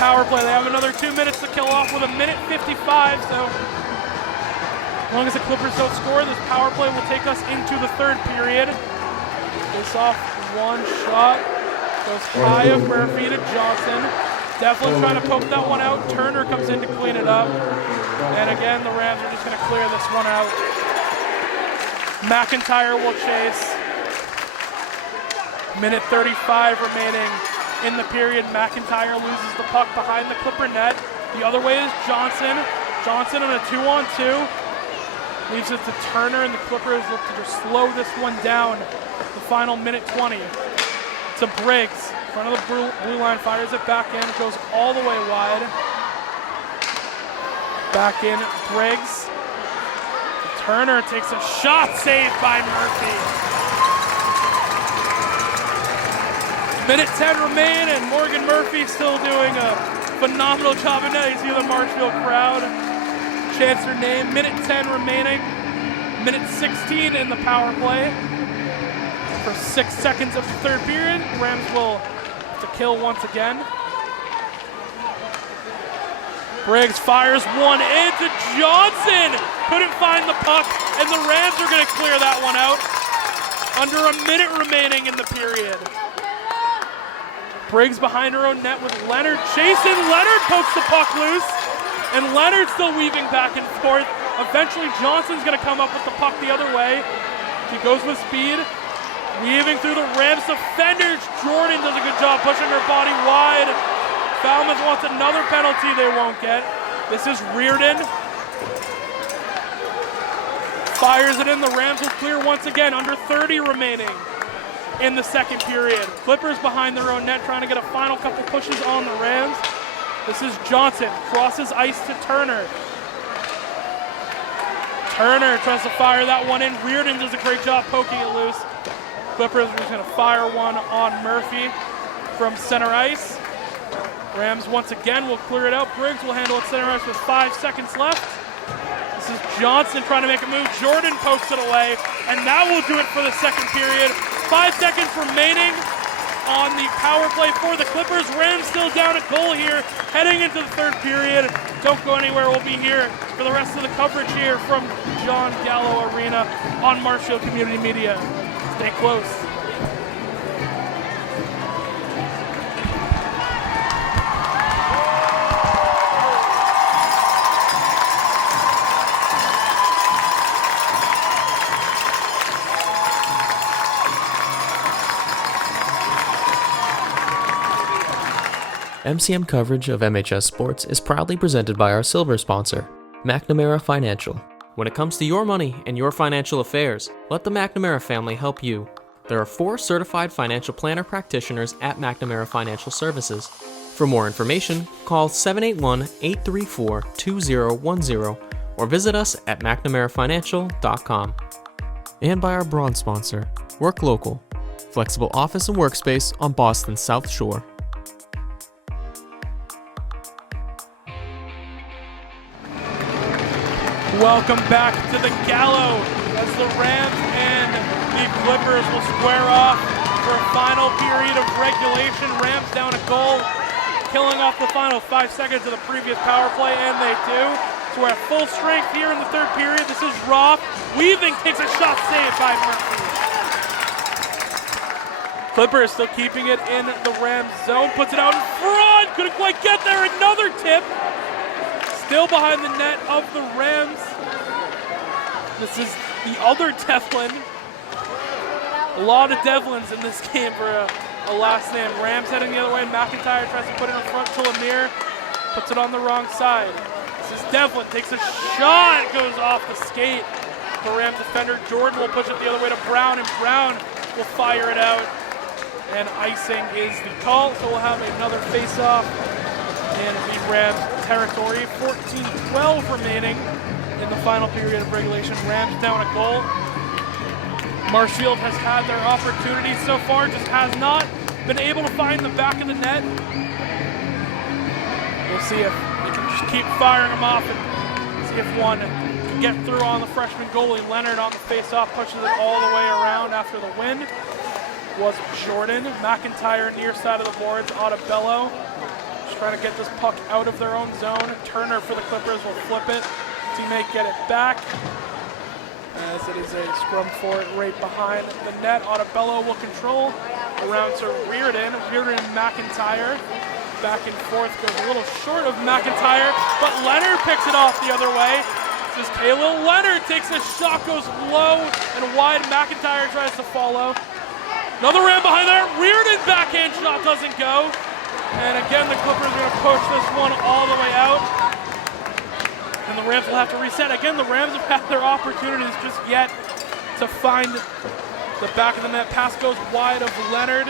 power play. They have another 2 minutes to kill off with a minute 55, so as long as the Clippers don't score, this power play will take us into the third period. Face off, one shot, goes high of Murphy to Johnson. Devlin trying to poke that one out. Turner comes in to clean it up. And again, the Rams are just going to clear this one out. McIntyre will chase. Minute 35 remaining in the period. McIntyre loses the puck behind the Clipper net. The other way is Johnson. Johnson on a 2-on-2. Leaves it to Turner, and the Clippers look to just slow this one down. The final minute 20. To Briggs. In front of the blue line, fires it back in. It goes all the way wide. Back in, Briggs. Turner takes a shot, saved by Murphy. Minute 10 remain, and Morgan Murphy still doing a phenomenal job in net. You see the Marshfield crowd chants her name. Minute 10 remaining. Minute 16 in the power play. For 6 seconds of the third period, Rams will have to kill once again. Briggs fires one into Johnson. Couldn't find the puck, and the Rams are going to clear that one out. Under a minute remaining in the period. Briggs behind her own net with Leonard chasing. Leonard pokes the puck loose, and Leonard still weaving back and forth. Eventually, Johnson's going to come up with the puck the other way. She goes with speed. Weaving through the Rams defenders. Jordan does a good job pushing her body wide. Falmouth wants another penalty they won't get. This is Reardon. Fires it in. The Rams will clear once again. Under 30 remaining in the second period. Clippers behind their own net trying to get a final couple pushes on the Rams. This is Johnson. Crosses ice to Turner. Turner tries to fire that one in. Reardon does a great job poking it loose. Clippers are just going to fire one on Murphy from center ice. Rams once again will clear it out. Briggs will handle it center ice with 5 seconds left. This is Johnson trying to make a move. Jordan pokes it away, and that will do it for the second period. 5 seconds remaining on the power play for the Clippers. Rams still down a goal here, heading into the third period. Don't go anywhere. We'll be here for the rest of the coverage here from John Gallo Arena on Marshfield Community Media. Stay close. MCM coverage of MHS Sports is proudly presented by our silver sponsor, McNamara Financial. When it comes to your money and your financial affairs, let the McNamara family help you. There are 4 certified financial planner practitioners at McNamara Financial Services. For more information, call 781-834-2010 or visit us at mcnamarafinancial.com. And by our bronze sponsor, Work Local, flexible office and workspace on Boston's South Shore. Welcome back to the Gallo as the Rams and the Clippers will square off for a final period of regulation. Rams down a goal, killing off the final 5 seconds of the previous power play, and they do. So we're at full strength here in the third period. This is Roth. Weaving takes a shot saved by Murphy. Clippers still keeping it in the Rams zone. Puts it out in front. Couldn't quite get there. Another tip. Still behind the net of the Rams. This is the other Devlin. A lot of Devlins in this game for a last name. Rams heading the other way. McIntyre tries to put it in front to Lemire. Puts it on the wrong side. This is Devlin. Takes a shot. Goes off the skate. The Rams defender Jordan will push it the other way to Brown, and Brown will fire it out. And icing is the call, so we'll have another face-off in the Rams territory. 14-12 remaining in the final period of regulation. Rams down a goal. Marshfield has had their opportunities so far, just has not been able to find the back of the net. We'll see if they can just keep firing them off and see if one can get through on the freshman goalie. Leonard on the face-off pushes it all the way around after the win. Was Jordan. McIntyre near side of the boards. Otabello trying to get this puck out of their own zone. Turner for the Clippers will flip it. Teammate get it back. As it is a scrum for it right behind the net. Ottobello will control. Around to Reardon. Reardon and McIntyre. Back and forth, goes a little short of McIntyre, but Leonard picks it off the other way. This is Kahlil Leonard, takes a shot, goes low and wide. McIntyre tries to follow. Another ram behind there. Reardon backhand shot doesn't go. And again, the Clippers are going to push this one all the way out. And the Rams will have to reset. Again, the Rams have had their opportunities just yet to find the back of the net. Pass goes wide of Leonard.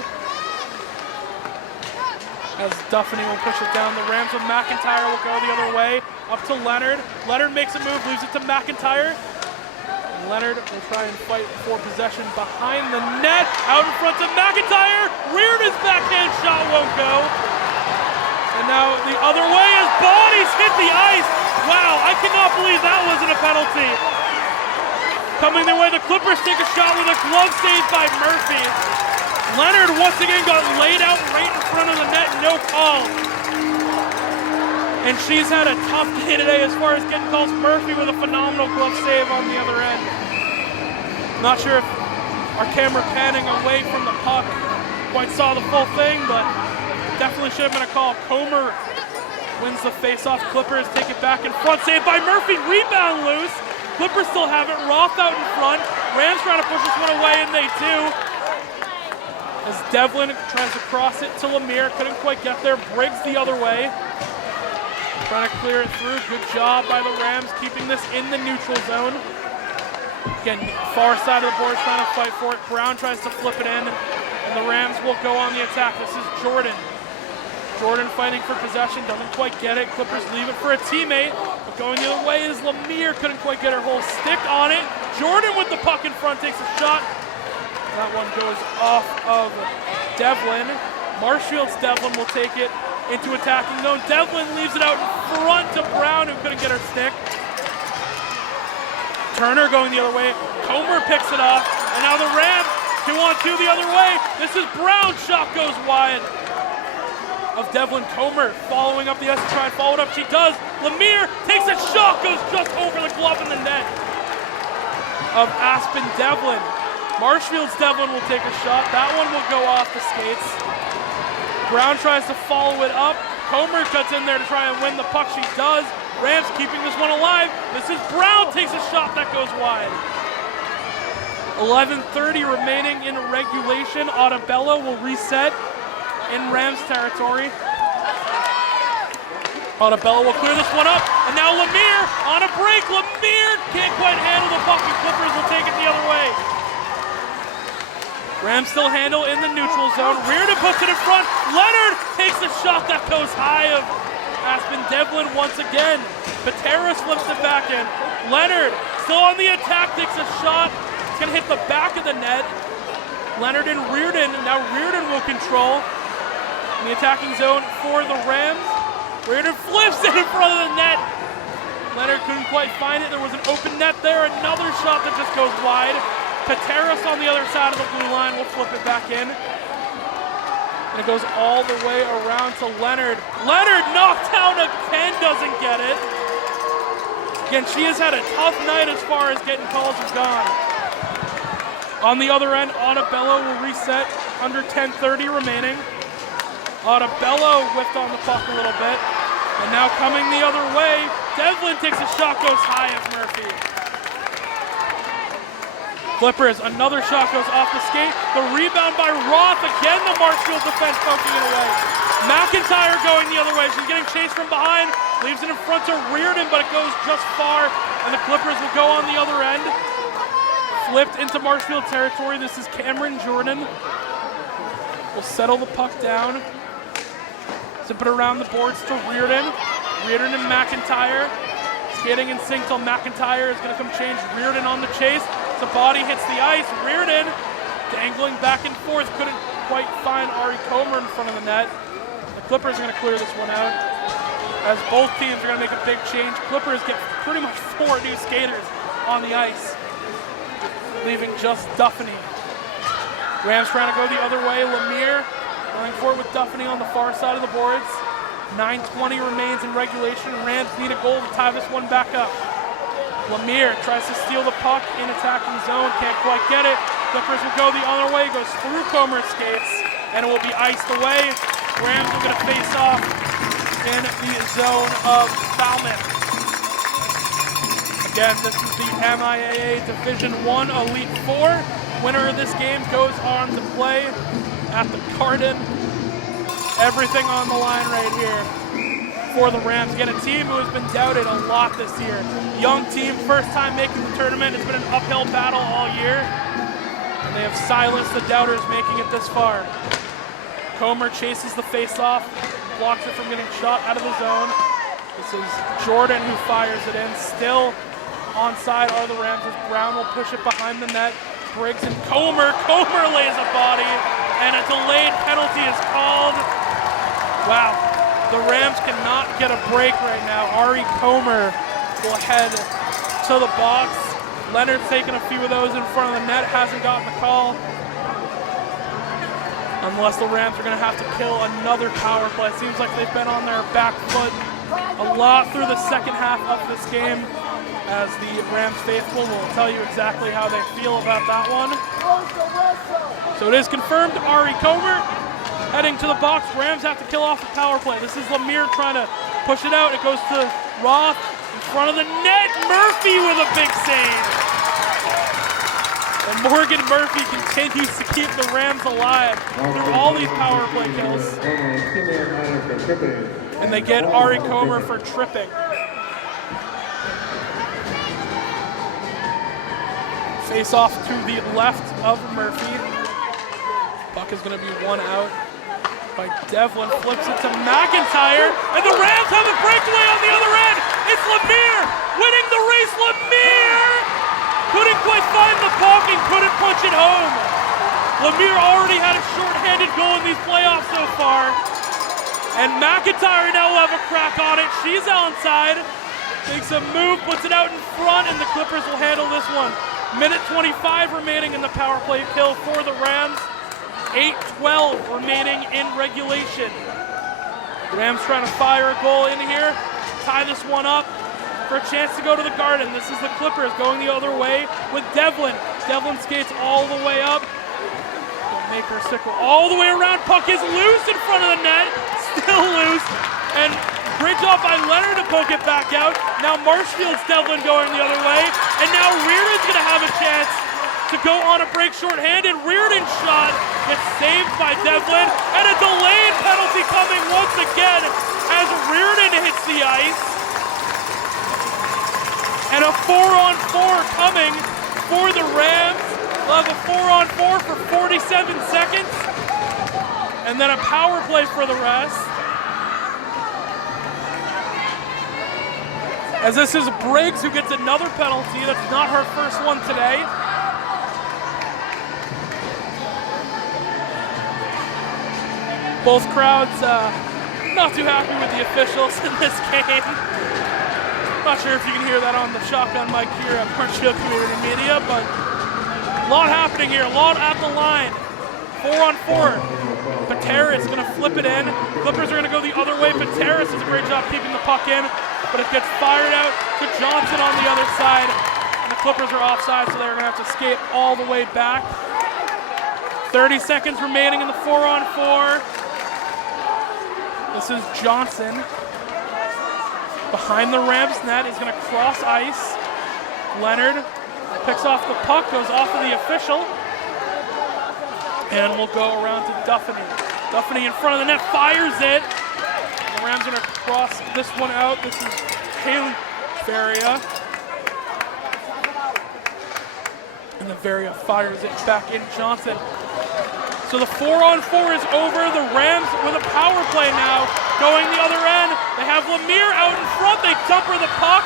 As Duffany will push it down. The Rams with McIntyre will go the other way. Up to Leonard. Leonard makes a move, leaves it to McIntyre. And Leonard will try and fight for possession behind the net. Out in front to McIntyre. Reardon's backhand shot won't go. And now the other way as bodies hit the ice. Wow, I cannot believe that wasn't a penalty. Coming their way, the Clippers take a shot with a glove save by Murphy. Leonard once again got laid out right in front of the net, no call. And she's had a tough day today as far as getting calls. Murphy with a phenomenal glove save on the other end. Not sure if our camera panning away from the puck quite saw the full thing, but definitely should have been a call. Comer wins the face-off. Clippers take it back in front. Saved by Murphy, rebound loose. Clippers still have it. Roth out in front. Rams trying to push this one away, and they do. As Devlin tries to cross it to Lemire, couldn't quite get there. Briggs the other way. Trying to clear it through. Good job by the Rams, keeping this in the neutral zone. Again, far side of the board trying to fight for it. Brown tries to flip it in, and the Rams will go on the attack. This is Jordan. Jordan fighting for possession, doesn't quite get it. Clippers leave it for a teammate, but going the other way is Lemire. Couldn't quite get her whole stick on it. Jordan with the puck in front takes a shot. That one goes off of Devlin. Marshfield's Devlin will take it into attacking zone. Devlin leaves it out in front to Brown, who couldn't get her stick. Turner going the other way. Comer picks it off, and now the Rams 2-on-2 the other way. This is Brown. Shot goes wide of Devlin. Comer following up the ice to try and follow it up. She does. Lemire takes a shot, goes just over the glove in the net of Aspen Devlin. Marshfield's Devlin will take a shot. That one will go off the skates. Brown tries to follow it up. Comer cuts in there to try and win the puck. She does. Rams keeping this one alive. This is Brown, takes a shot that goes wide. 11:30 remaining in regulation. Ottobello will reset in Rams territory. Ottobello will clear this one up. And now Lemire on a break. Lemire can't quite handle the puck. The Clippers will take it the other way. Rams still handle in the neutral zone. Reardon puts it in front. Leonard takes a shot that goes high of Aspen Devlin once again. Pateras flips it back in. Leonard still on the attack, takes a shot. It's gonna hit the back of the net. Leonard and Reardon. Now Reardon will control in the attacking zone for the Rams. Reardon flips it in front of the net. Leonard couldn't quite find it. There was an open net there. Another shot that just goes wide. Pateras on the other side of the blue line will flip it back in. And it goes all the way around to Leonard. Leonard knocked down again, doesn't get it. Again, she has had a tough night as far as getting calls have gone. On the other end, Ottobello will reset, under 10:30 remaining. Ottobello whipped on the puck a little bit. And now coming the other way, Devlin takes a shot, goes high of Murphy. Clippers, another shot goes off the skate. The rebound by Roth. Again, the Marshfield defense poking it away. McIntyre going the other way. She's getting chased from behind. Leaves it in front to Reardon, but it goes just far. And the Clippers will go on the other end. Flipped into Marshfield territory. This is Cameron Jordan. Will settle the puck down. Zip it around the boards to Reardon. Reardon and McIntyre. Skating in sync till McIntyre is going to come change Reardon on the chase. The body hits the ice. Reardon dangling back and forth. Couldn't quite find Ari Comer in front of the net. The Clippers are going to clear this one out. As both teams are going to make a big change. Clippers get pretty much 4 new skaters on the ice, leaving just Duffany. Rams trying to go the other way. Lemire going for it with Duffany on the far side of the boards. 9:20 remains in regulation. Rams need a goal to tie this one back up. Lemire tries to steal the puck in attacking zone, can't quite get it. Clippers will go the other way, goes through Comer's skates, and it will be iced away. Rams will get a face off in the zone of Falmouth. Again, this is the MIAA Division I Elite 4. Winner of this game goes on to play at the Garden. Everything on the line right here for the Rams. Again, a team who has been doubted a lot this year. Young team, first time making the tournament. It's been an uphill battle all year. And they have silenced the doubters making it this far. Comer chases the face-off, blocks it from getting shot out of the zone. This is Jordan who fires it in. Still onside are the Rams as Brown will push it behind the net. Briggs and Comer. Comer lays a body, and a delayed penalty is called. Wow, the Rams cannot get a break right now. Ari Comer will head to the box. Leonard's taken a few of those in front of the net, hasn't gotten the call. Unless the Rams are going to have to kill another power play. It seems like they've been on their back foot a lot through the second half of this game, as the Rams faithful will tell you exactly how they feel about that one. So it is confirmed, Ari Comer heading to the box. Rams have to kill off the power play. This is Lemire trying to push it out. It goes to Roth in front of the net. Murphy with a big save. And Morgan Murphy continues to keep the Rams alive through all these power play kills. And they get Ari Comer for tripping. Face off to the left of Murphy. Puck is going to be one out by Devlin. Flips it to McIntyre. And the Rams have a breakaway on the other end. It's Lemire winning the race. Lemire couldn't quite find the puck and couldn't punch it home. Lemire already had a shorthanded goal in these playoffs so far. And McIntyre now will have a crack on it. She's onside. Makes a move, puts it out in front, and the Clippers will handle this one. Minute 25 remaining in the power play kill for the Rams. 8:12 remaining in regulation. The Rams trying to fire a goal in here, tie this one up for a chance to go to the Garden. This is the Clippers going the other way with Devlin. Devlin skates all the way up. Make her sickle all the way around. Puck is loose in front of the net. Still loose. And bridge off by Leonard to poke it back out. Now Marshfield's Devlin going the other way. And now Reardon's going to have a chance to go on a break shorthanded. Reardon's shot gets saved by Devlin. And a delayed penalty coming once again as Reardon hits the ice. And a 4-on-4 coming for the Rams. We'll have a 4-on-4 for 47 seconds. And then a power play for the rest. As this is Briggs who gets another penalty. That's not her first one today. Both crowds not too happy with the officials in this game. Not sure if you can hear that on the shotgun mic here at Marshfield Community Media, but a lot happening here, a lot at the line. 4-on-4. Patera is going to flip it in. Clippers are going to go the other way. Patera does a great job keeping the puck in, but it gets fired out to Johnson on the other side. And the Clippers are offside, so they're going to have to skate all the way back. 30 seconds remaining in the 4-on-4. This is Johnson. Behind the Rams net, he's going to cross ice. Leonard picks off the puck, goes off of the official. And we'll go around to Duffany. Duffany in front of the net, fires it. And the Rams are going to cross this one out. This is Haley Varia. And the Varia fires it back in Johnson. So the 4-on-4 is over. The Rams with a power play now going the other end. They have Lemire out in front. They dumper the puck.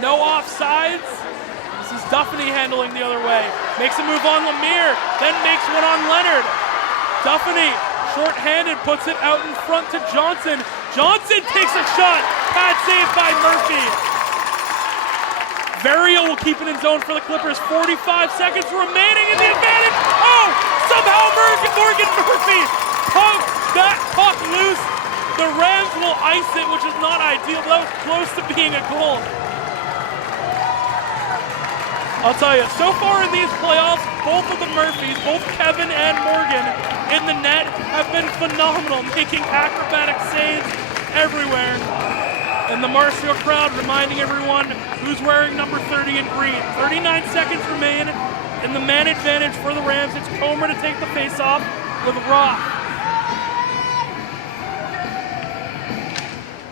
No offsides. This is Duffany handling the other way. Makes a move on Lemire, then makes one on Leonard. Duffany, short-handed, puts it out in front to Johnson. Johnson takes a shot. Pad save by Murphy. Varia will keep it in zone for the Clippers. 45 seconds remaining in the advantage. Oh, somehow Morgan Murphy poked that puck loose. The Rams will ice it, which is not ideal, but that was close to being a goal. I'll tell you, so far in these playoffs, both of the Murphys, both Kevin and Morgan in the net have been phenomenal, making acrobatic saves everywhere. And the Marshfield crowd reminding everyone who's wearing number 30 in green. 39 seconds remain, and the man advantage for the Rams. It's Comer to take the face-off with Roth.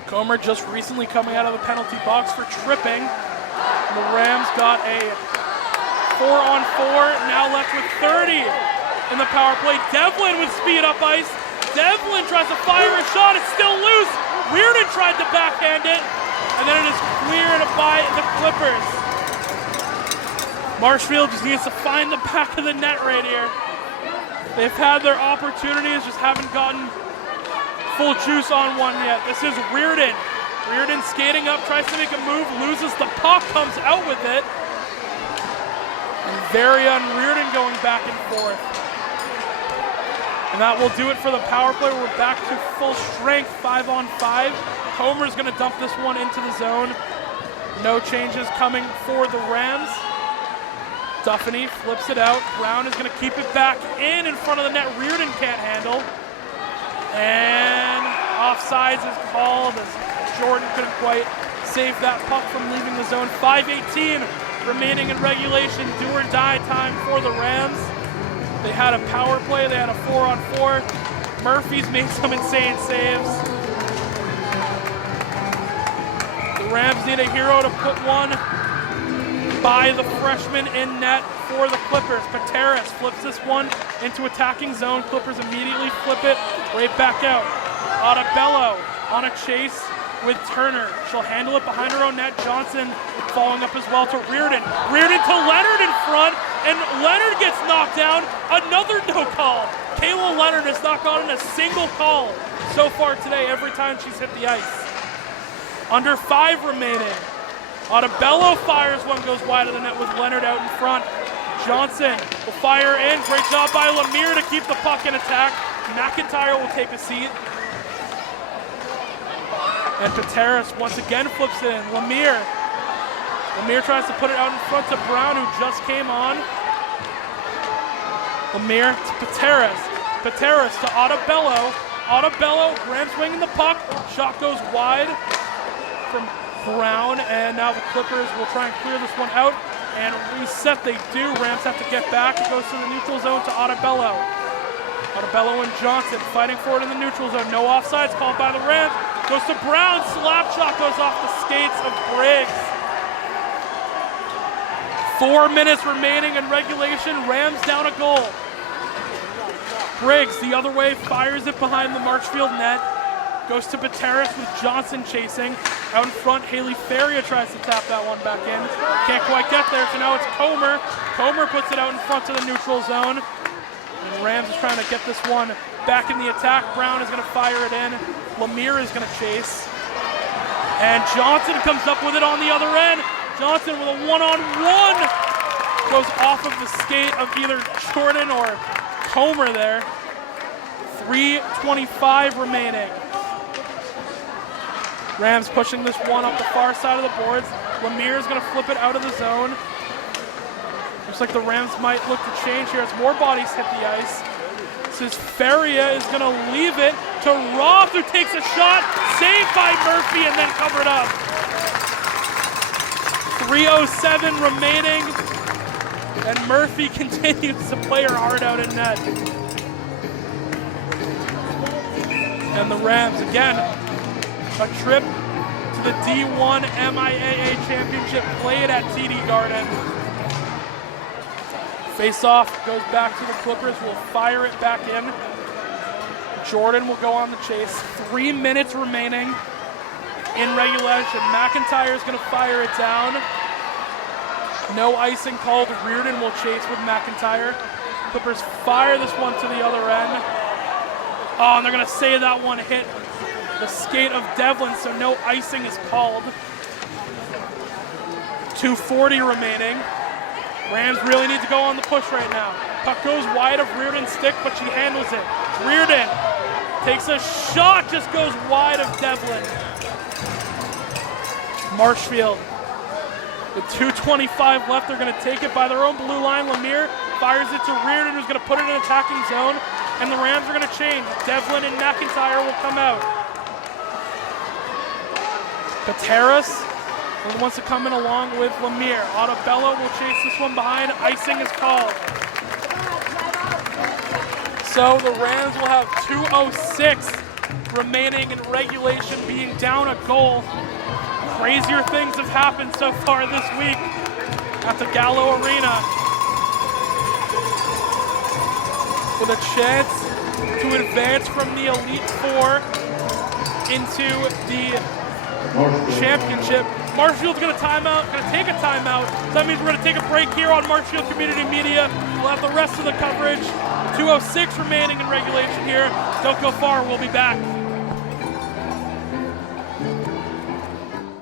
Comer just recently coming out of the penalty box for tripping. The Rams got a 4-on-4, now left with 30 in the power play. Devlin with speed up ice. Devlin tries to fire a shot, it's still loose. Reardon tried to backhand it, and then it is cleared by the Clippers. Marshfield just needs to find the back of the net right here. They've had their opportunities, just haven't gotten full juice on one yet. This is Reardon. Reardon skating up, tries to make a move, loses the puck, comes out with it. And Varia and Reardon going back and forth. And that will do it for the power play. We're back to full strength, 5-on-5. Comer's gonna dump this one into the zone. No changes coming for the Rams. Duffany flips it out. Brown is gonna keep it back in front of the net. Reardon can't handle. And offsides is called as Jordan couldn't quite save that puck from leaving the zone. 5:18 remaining in regulation. Do or die time for the Rams. They had a power play. They had a 4-on-4. Murphy's made some insane saves. The Rams need a hero to put one by the freshman in net for the Clippers. Pateras flips this one into attacking zone. Clippers immediately flip it right back out. Otabello on a chase with Turner. She'll handle it behind her own net. Johnson following up as well to Reardon. Reardon to Leonard in front, and Leonard gets knocked down. Another no call. Kayla Leonard has not gotten a single call so far today every time she's hit the ice. Under 5 remaining. Otabello fires one, goes wide of the net with Leonard out in front. Johnson will fire in. Great job by Lemire to keep the puck in attack. McIntyre will take a seat. And Pateras once again flips it in. Lemire tries to put it out in front to Brown, who just came on. Lemire to Pateras. Pateras to Otabello. Otabello, Rams winging the puck. Shot goes wide from Brown, and now the Clippers will try and clear this one out. And reset they do. Rams have to get back. It goes to the neutral zone to Otabello. Otabello and Johnson fighting for it in the neutral zone. No offsides called by the Rams. Goes to Brown. Slap shot goes off the skates of Briggs. 4 minutes remaining in regulation. Rams down a goal. Briggs the other way, fires it behind the Marshfield net. Goes to Pateras with Johnson chasing. Out in front, Haley Faria tries to tap that one back in. Can't quite get there, so now it's Comer. Comer puts it out in front to the neutral zone. And Rams is trying to get this one back in the attack. Brown is going to fire it in. Lemire is going to chase. And Johnson comes up with it on the other end. Johnson with a one-on-one. Goes off of the skate of either Jordan or Comer there. 3:25 remaining. Rams pushing this one up the far side of the boards. Lemire is going to flip it out of the zone. Looks like the Rams might look to change here as more bodies hit the ice. This is Faria is going to leave it to Roth, who takes a shot. Saved by Murphy and then covered up. 3:07 remaining. And Murphy continues to play her heart out in net. And the Rams, again, a trip to the D1 MIAA Championship played at TD Garden. Face-off goes back to the Clippers. We'll fire it back in. Jordan will go on the chase. 3 minutes remaining in regulation. McIntyre is going to fire it down. No icing called. Reardon will chase with McIntyre. Clippers fire this one to the other end. Oh, and they're going to say that one hit the skate of Devlin, so no icing is called. 2:40 remaining. Rams really need to go on the push right now. Puck goes wide of Reardon's stick, but she handles it. Reardon Takes a shot, just goes wide of Devlin. Marshfield with 2:25 left. They're going to take it by their own blue line. Lemire fires it to Reardon, who's going to put it in attacking zone. And the Rams are going to change. Devlin and McIntyre will come out. Gutierrez wants to come in along with Lemire. Ottobello will chase this one behind. Icing is called. So the Rams will have 2:06 remaining in regulation, being down a goal. Crazier things have happened so far this week at the Gallo Arena. With a chance to advance from the Elite Four into the championship. Marshfield's going to take a timeout. So that means we're going to take a break here on Marshfield Community Media. We'll have the rest of the coverage. 2:06 remaining in regulation here. Don't go far, we'll be back.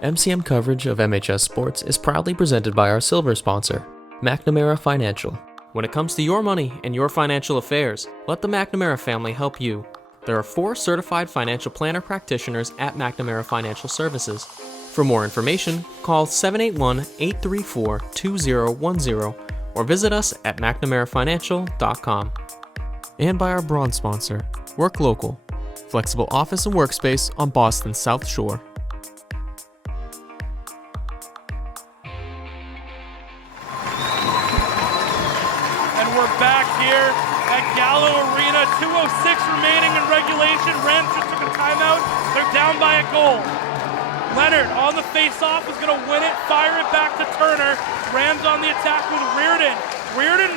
MCM coverage of MHS Sports is proudly presented by our silver sponsor, McNamara Financial. When it comes to your money and your financial affairs, let the McNamara family help you. There are 4 certified financial planner practitioners at McNamara Financial Services. For more information, call 781-834-2010 or visit us at mcnamarafinancial.com. And by our bronze sponsor, Work Local, flexible office and workspace on Boston's South Shore. Back here at Gallo Arena, 2:06 remaining in regulation. Rams just took a timeout. They're down by a goal. Leonard on the face-off is going to win it, fire it back to Turner. Rams on the attack with Reardon. Reardon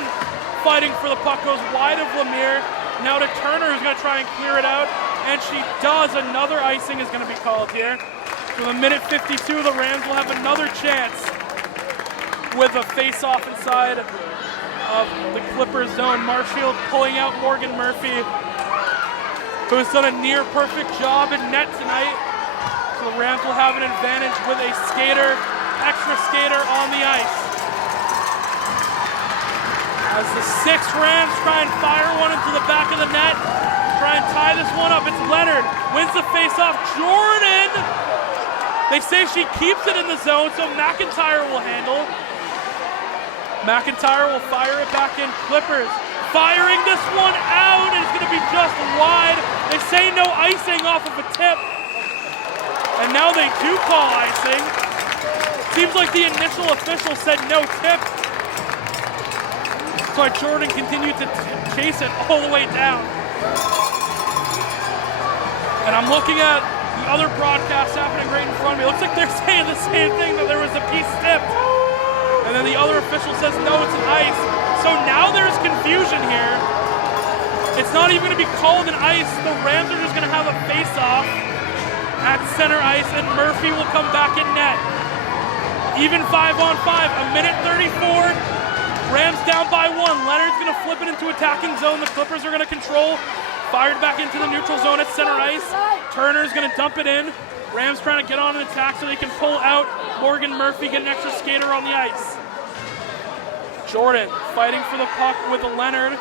fighting for the puck, goes wide of Lemire. Now to Turner, who's going to try and clear it out, and she does. Another icing is going to be called here. With a minute 52, the Rams will have another chance with a face-off inside of the Clippers zone. Marshfield pulling out Morgan Murphy, who has done a near perfect job in net tonight. So the Rams will have an advantage with a extra skater on the ice. As the 6 Rams try and fire one into the back of the net, try and tie this one up. It's Leonard, wins the faceoff. Jordan! They say she keeps it in the zone, so McIntyre will handle. McIntyre will fire it back in. Clippers firing this one out, and it's going to be just wide. They say no icing off of a tip, and now they do call icing. Seems like the initial official said no tip. That's why Jordan continued to chase it all the way down. And I'm looking at the other broadcast happening right in front of me. It looks like they're saying the same thing, that there was a piece tipped. And then the other official says, no, it's an ice. So now there's confusion here. It's not even going to be called an ice. The Rams are just going to have a face-off at center ice, and Murphy will come back in net. Even 5-on-5, a minute 34. Rams down by 1. Leonard's going to flip it into attacking zone. The Clippers are going to control. Fired back into the neutral zone at center ice. Turner's going to dump it in. Rams trying to get on an attack so they can pull out Morgan Murphy, get an extra skater on the ice. Jordan fighting for the puck with Leonard.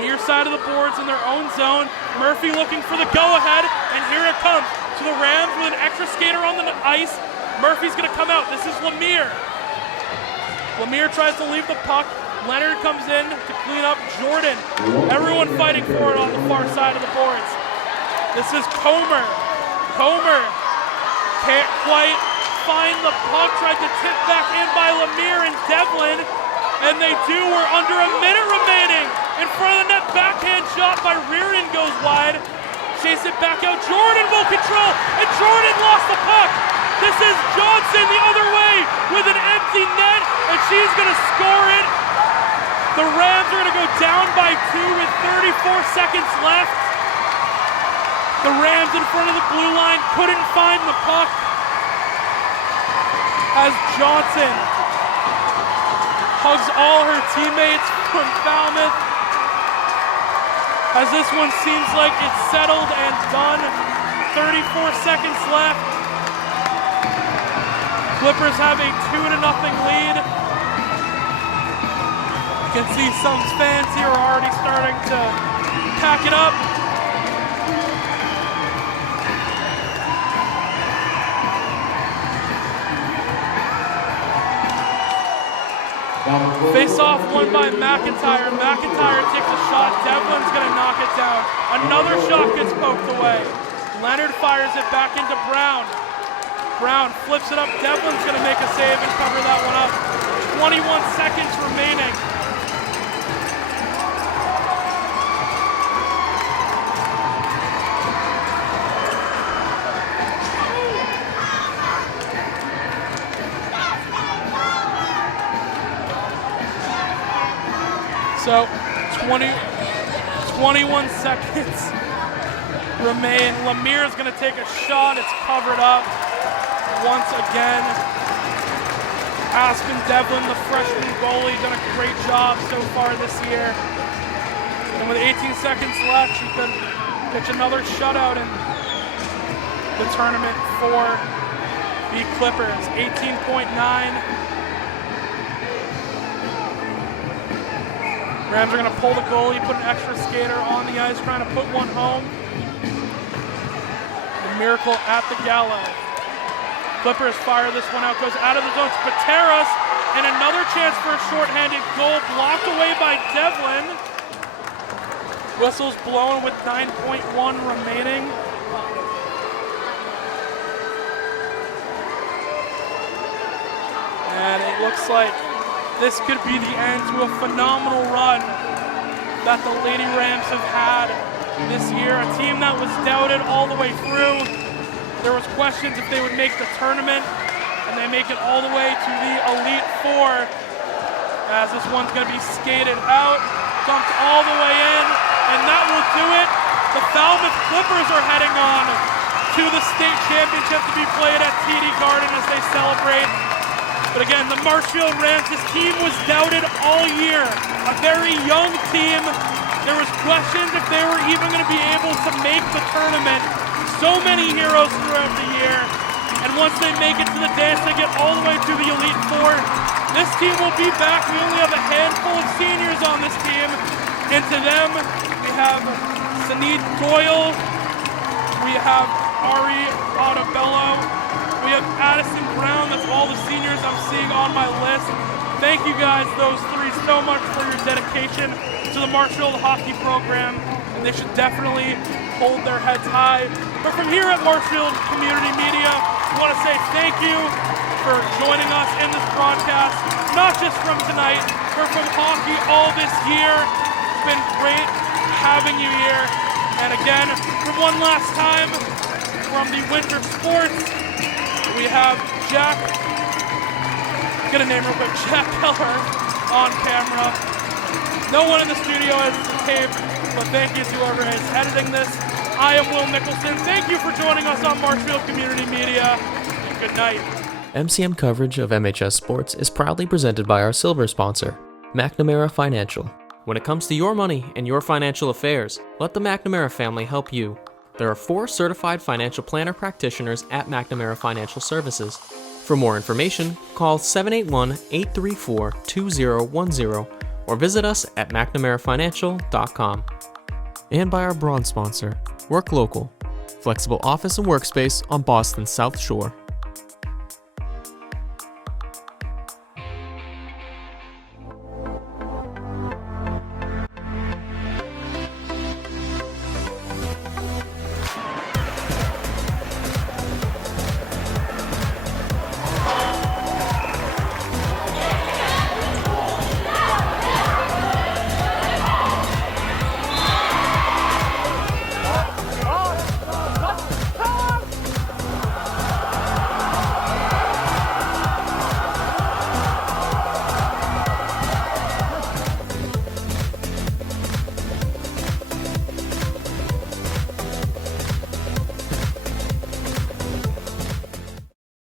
Near side of the boards in their own zone. Murphy looking for the go-ahead, and here it comes. To the Rams with an extra skater on the ice. Murphy's going to come out. This is Lemire. Lemire tries to leave the puck. Leonard comes in to clean up Jordan. Everyone fighting for it on the far side of the boards. This is Comer. Comer can't quite find the puck. Tried to tip back in by Lemire and Devlin. And they do. We're under a minute remaining. In front of the net, backhand shot by Reardon goes wide. Chase it back out. Jordan will control. And Jordan lost the puck. This is Johnson the other way with an empty net. And she's going to score it. The Rams are going to go down by 2 with 34 seconds left. The Rams in front of the blue line couldn't find the puck. As Johnson hugs all her teammates from Falmouth. As this one seems like it's settled and done. 34 seconds left. Clippers have a 2-0 lead. You can see some fans here are already starting to pack it up. Face-off won by McIntyre. McIntyre takes a shot. Devlin's going to knock it down. Another shot gets poked away. Leonard fires it back into Brown. Brown flips it up. Devlin's going to make a save and cover that one up. 21 seconds remaining. So 21 seconds remain. Lemire's going to take a shot. It's covered up once again. Aspen Devlin, the freshman goalie, done a great job so far this year. And with 18 seconds left, she could pitch another shutout in the tournament for the Clippers. 18.9. Rams are going to pull the goalie, put an extra skater on the ice, trying to put one home. The miracle at the Gallo. Clippers fire this one out, goes out of the zone to Pateras, and another chance for a shorthanded goal, blocked away by Devlin. Whistle's blown with 9.1 remaining. And it looks like this could be the end to a phenomenal run that the Lady Rams have had this year. A team that was doubted all the way through. There was questions if they would make the tournament, and they make it all the way to the Elite Four, as this one's going to be skated out, dumped all the way in, and that will do it. The Falmouth Clippers are heading on to the state championship to be played at TD Garden as they celebrate. But again, the Marshfield Rams, this team was doubted all year. A very young team. There was questions if they were even going to be able to make the tournament. So many heroes throughout the year. And once they make it to the dance, they get all the way to the Elite Four. This team will be back. We only have a handful of seniors on this team. And to them, we have Sanid Doyle. We have Ari Ottobello. We have Addison Brown. That's all the seniors I'm seeing on my list. Thank you guys, those three, so much for your dedication to the Marshfield hockey program. And they should definitely hold their heads high. But from here at Marshfield Community Media, I want to say thank you for joining us in this broadcast. Not just from tonight, but from hockey all this year. It's been great having you here. And again, for one last time, from the Winter Sports, we have Jack, get a name real quick, Jack Keller on camera. No one in the studio has taped, but thank you to whoever is editing this. I am Will Mickelson. Thank you for joining us on Marshfield Community Media, and good night. MCM coverage of MHS Sports is proudly presented by our silver sponsor, McNamara Financial. When it comes to your money and your financial affairs, let the McNamara family help you. There are 4 certified financial planner practitioners at McNamara Financial Services. For more information, call 781-834-2010 or visit us at mcnamarafinancial.com. And by our bronze sponsor, Work Local, flexible office and workspace on Boston's South Shore.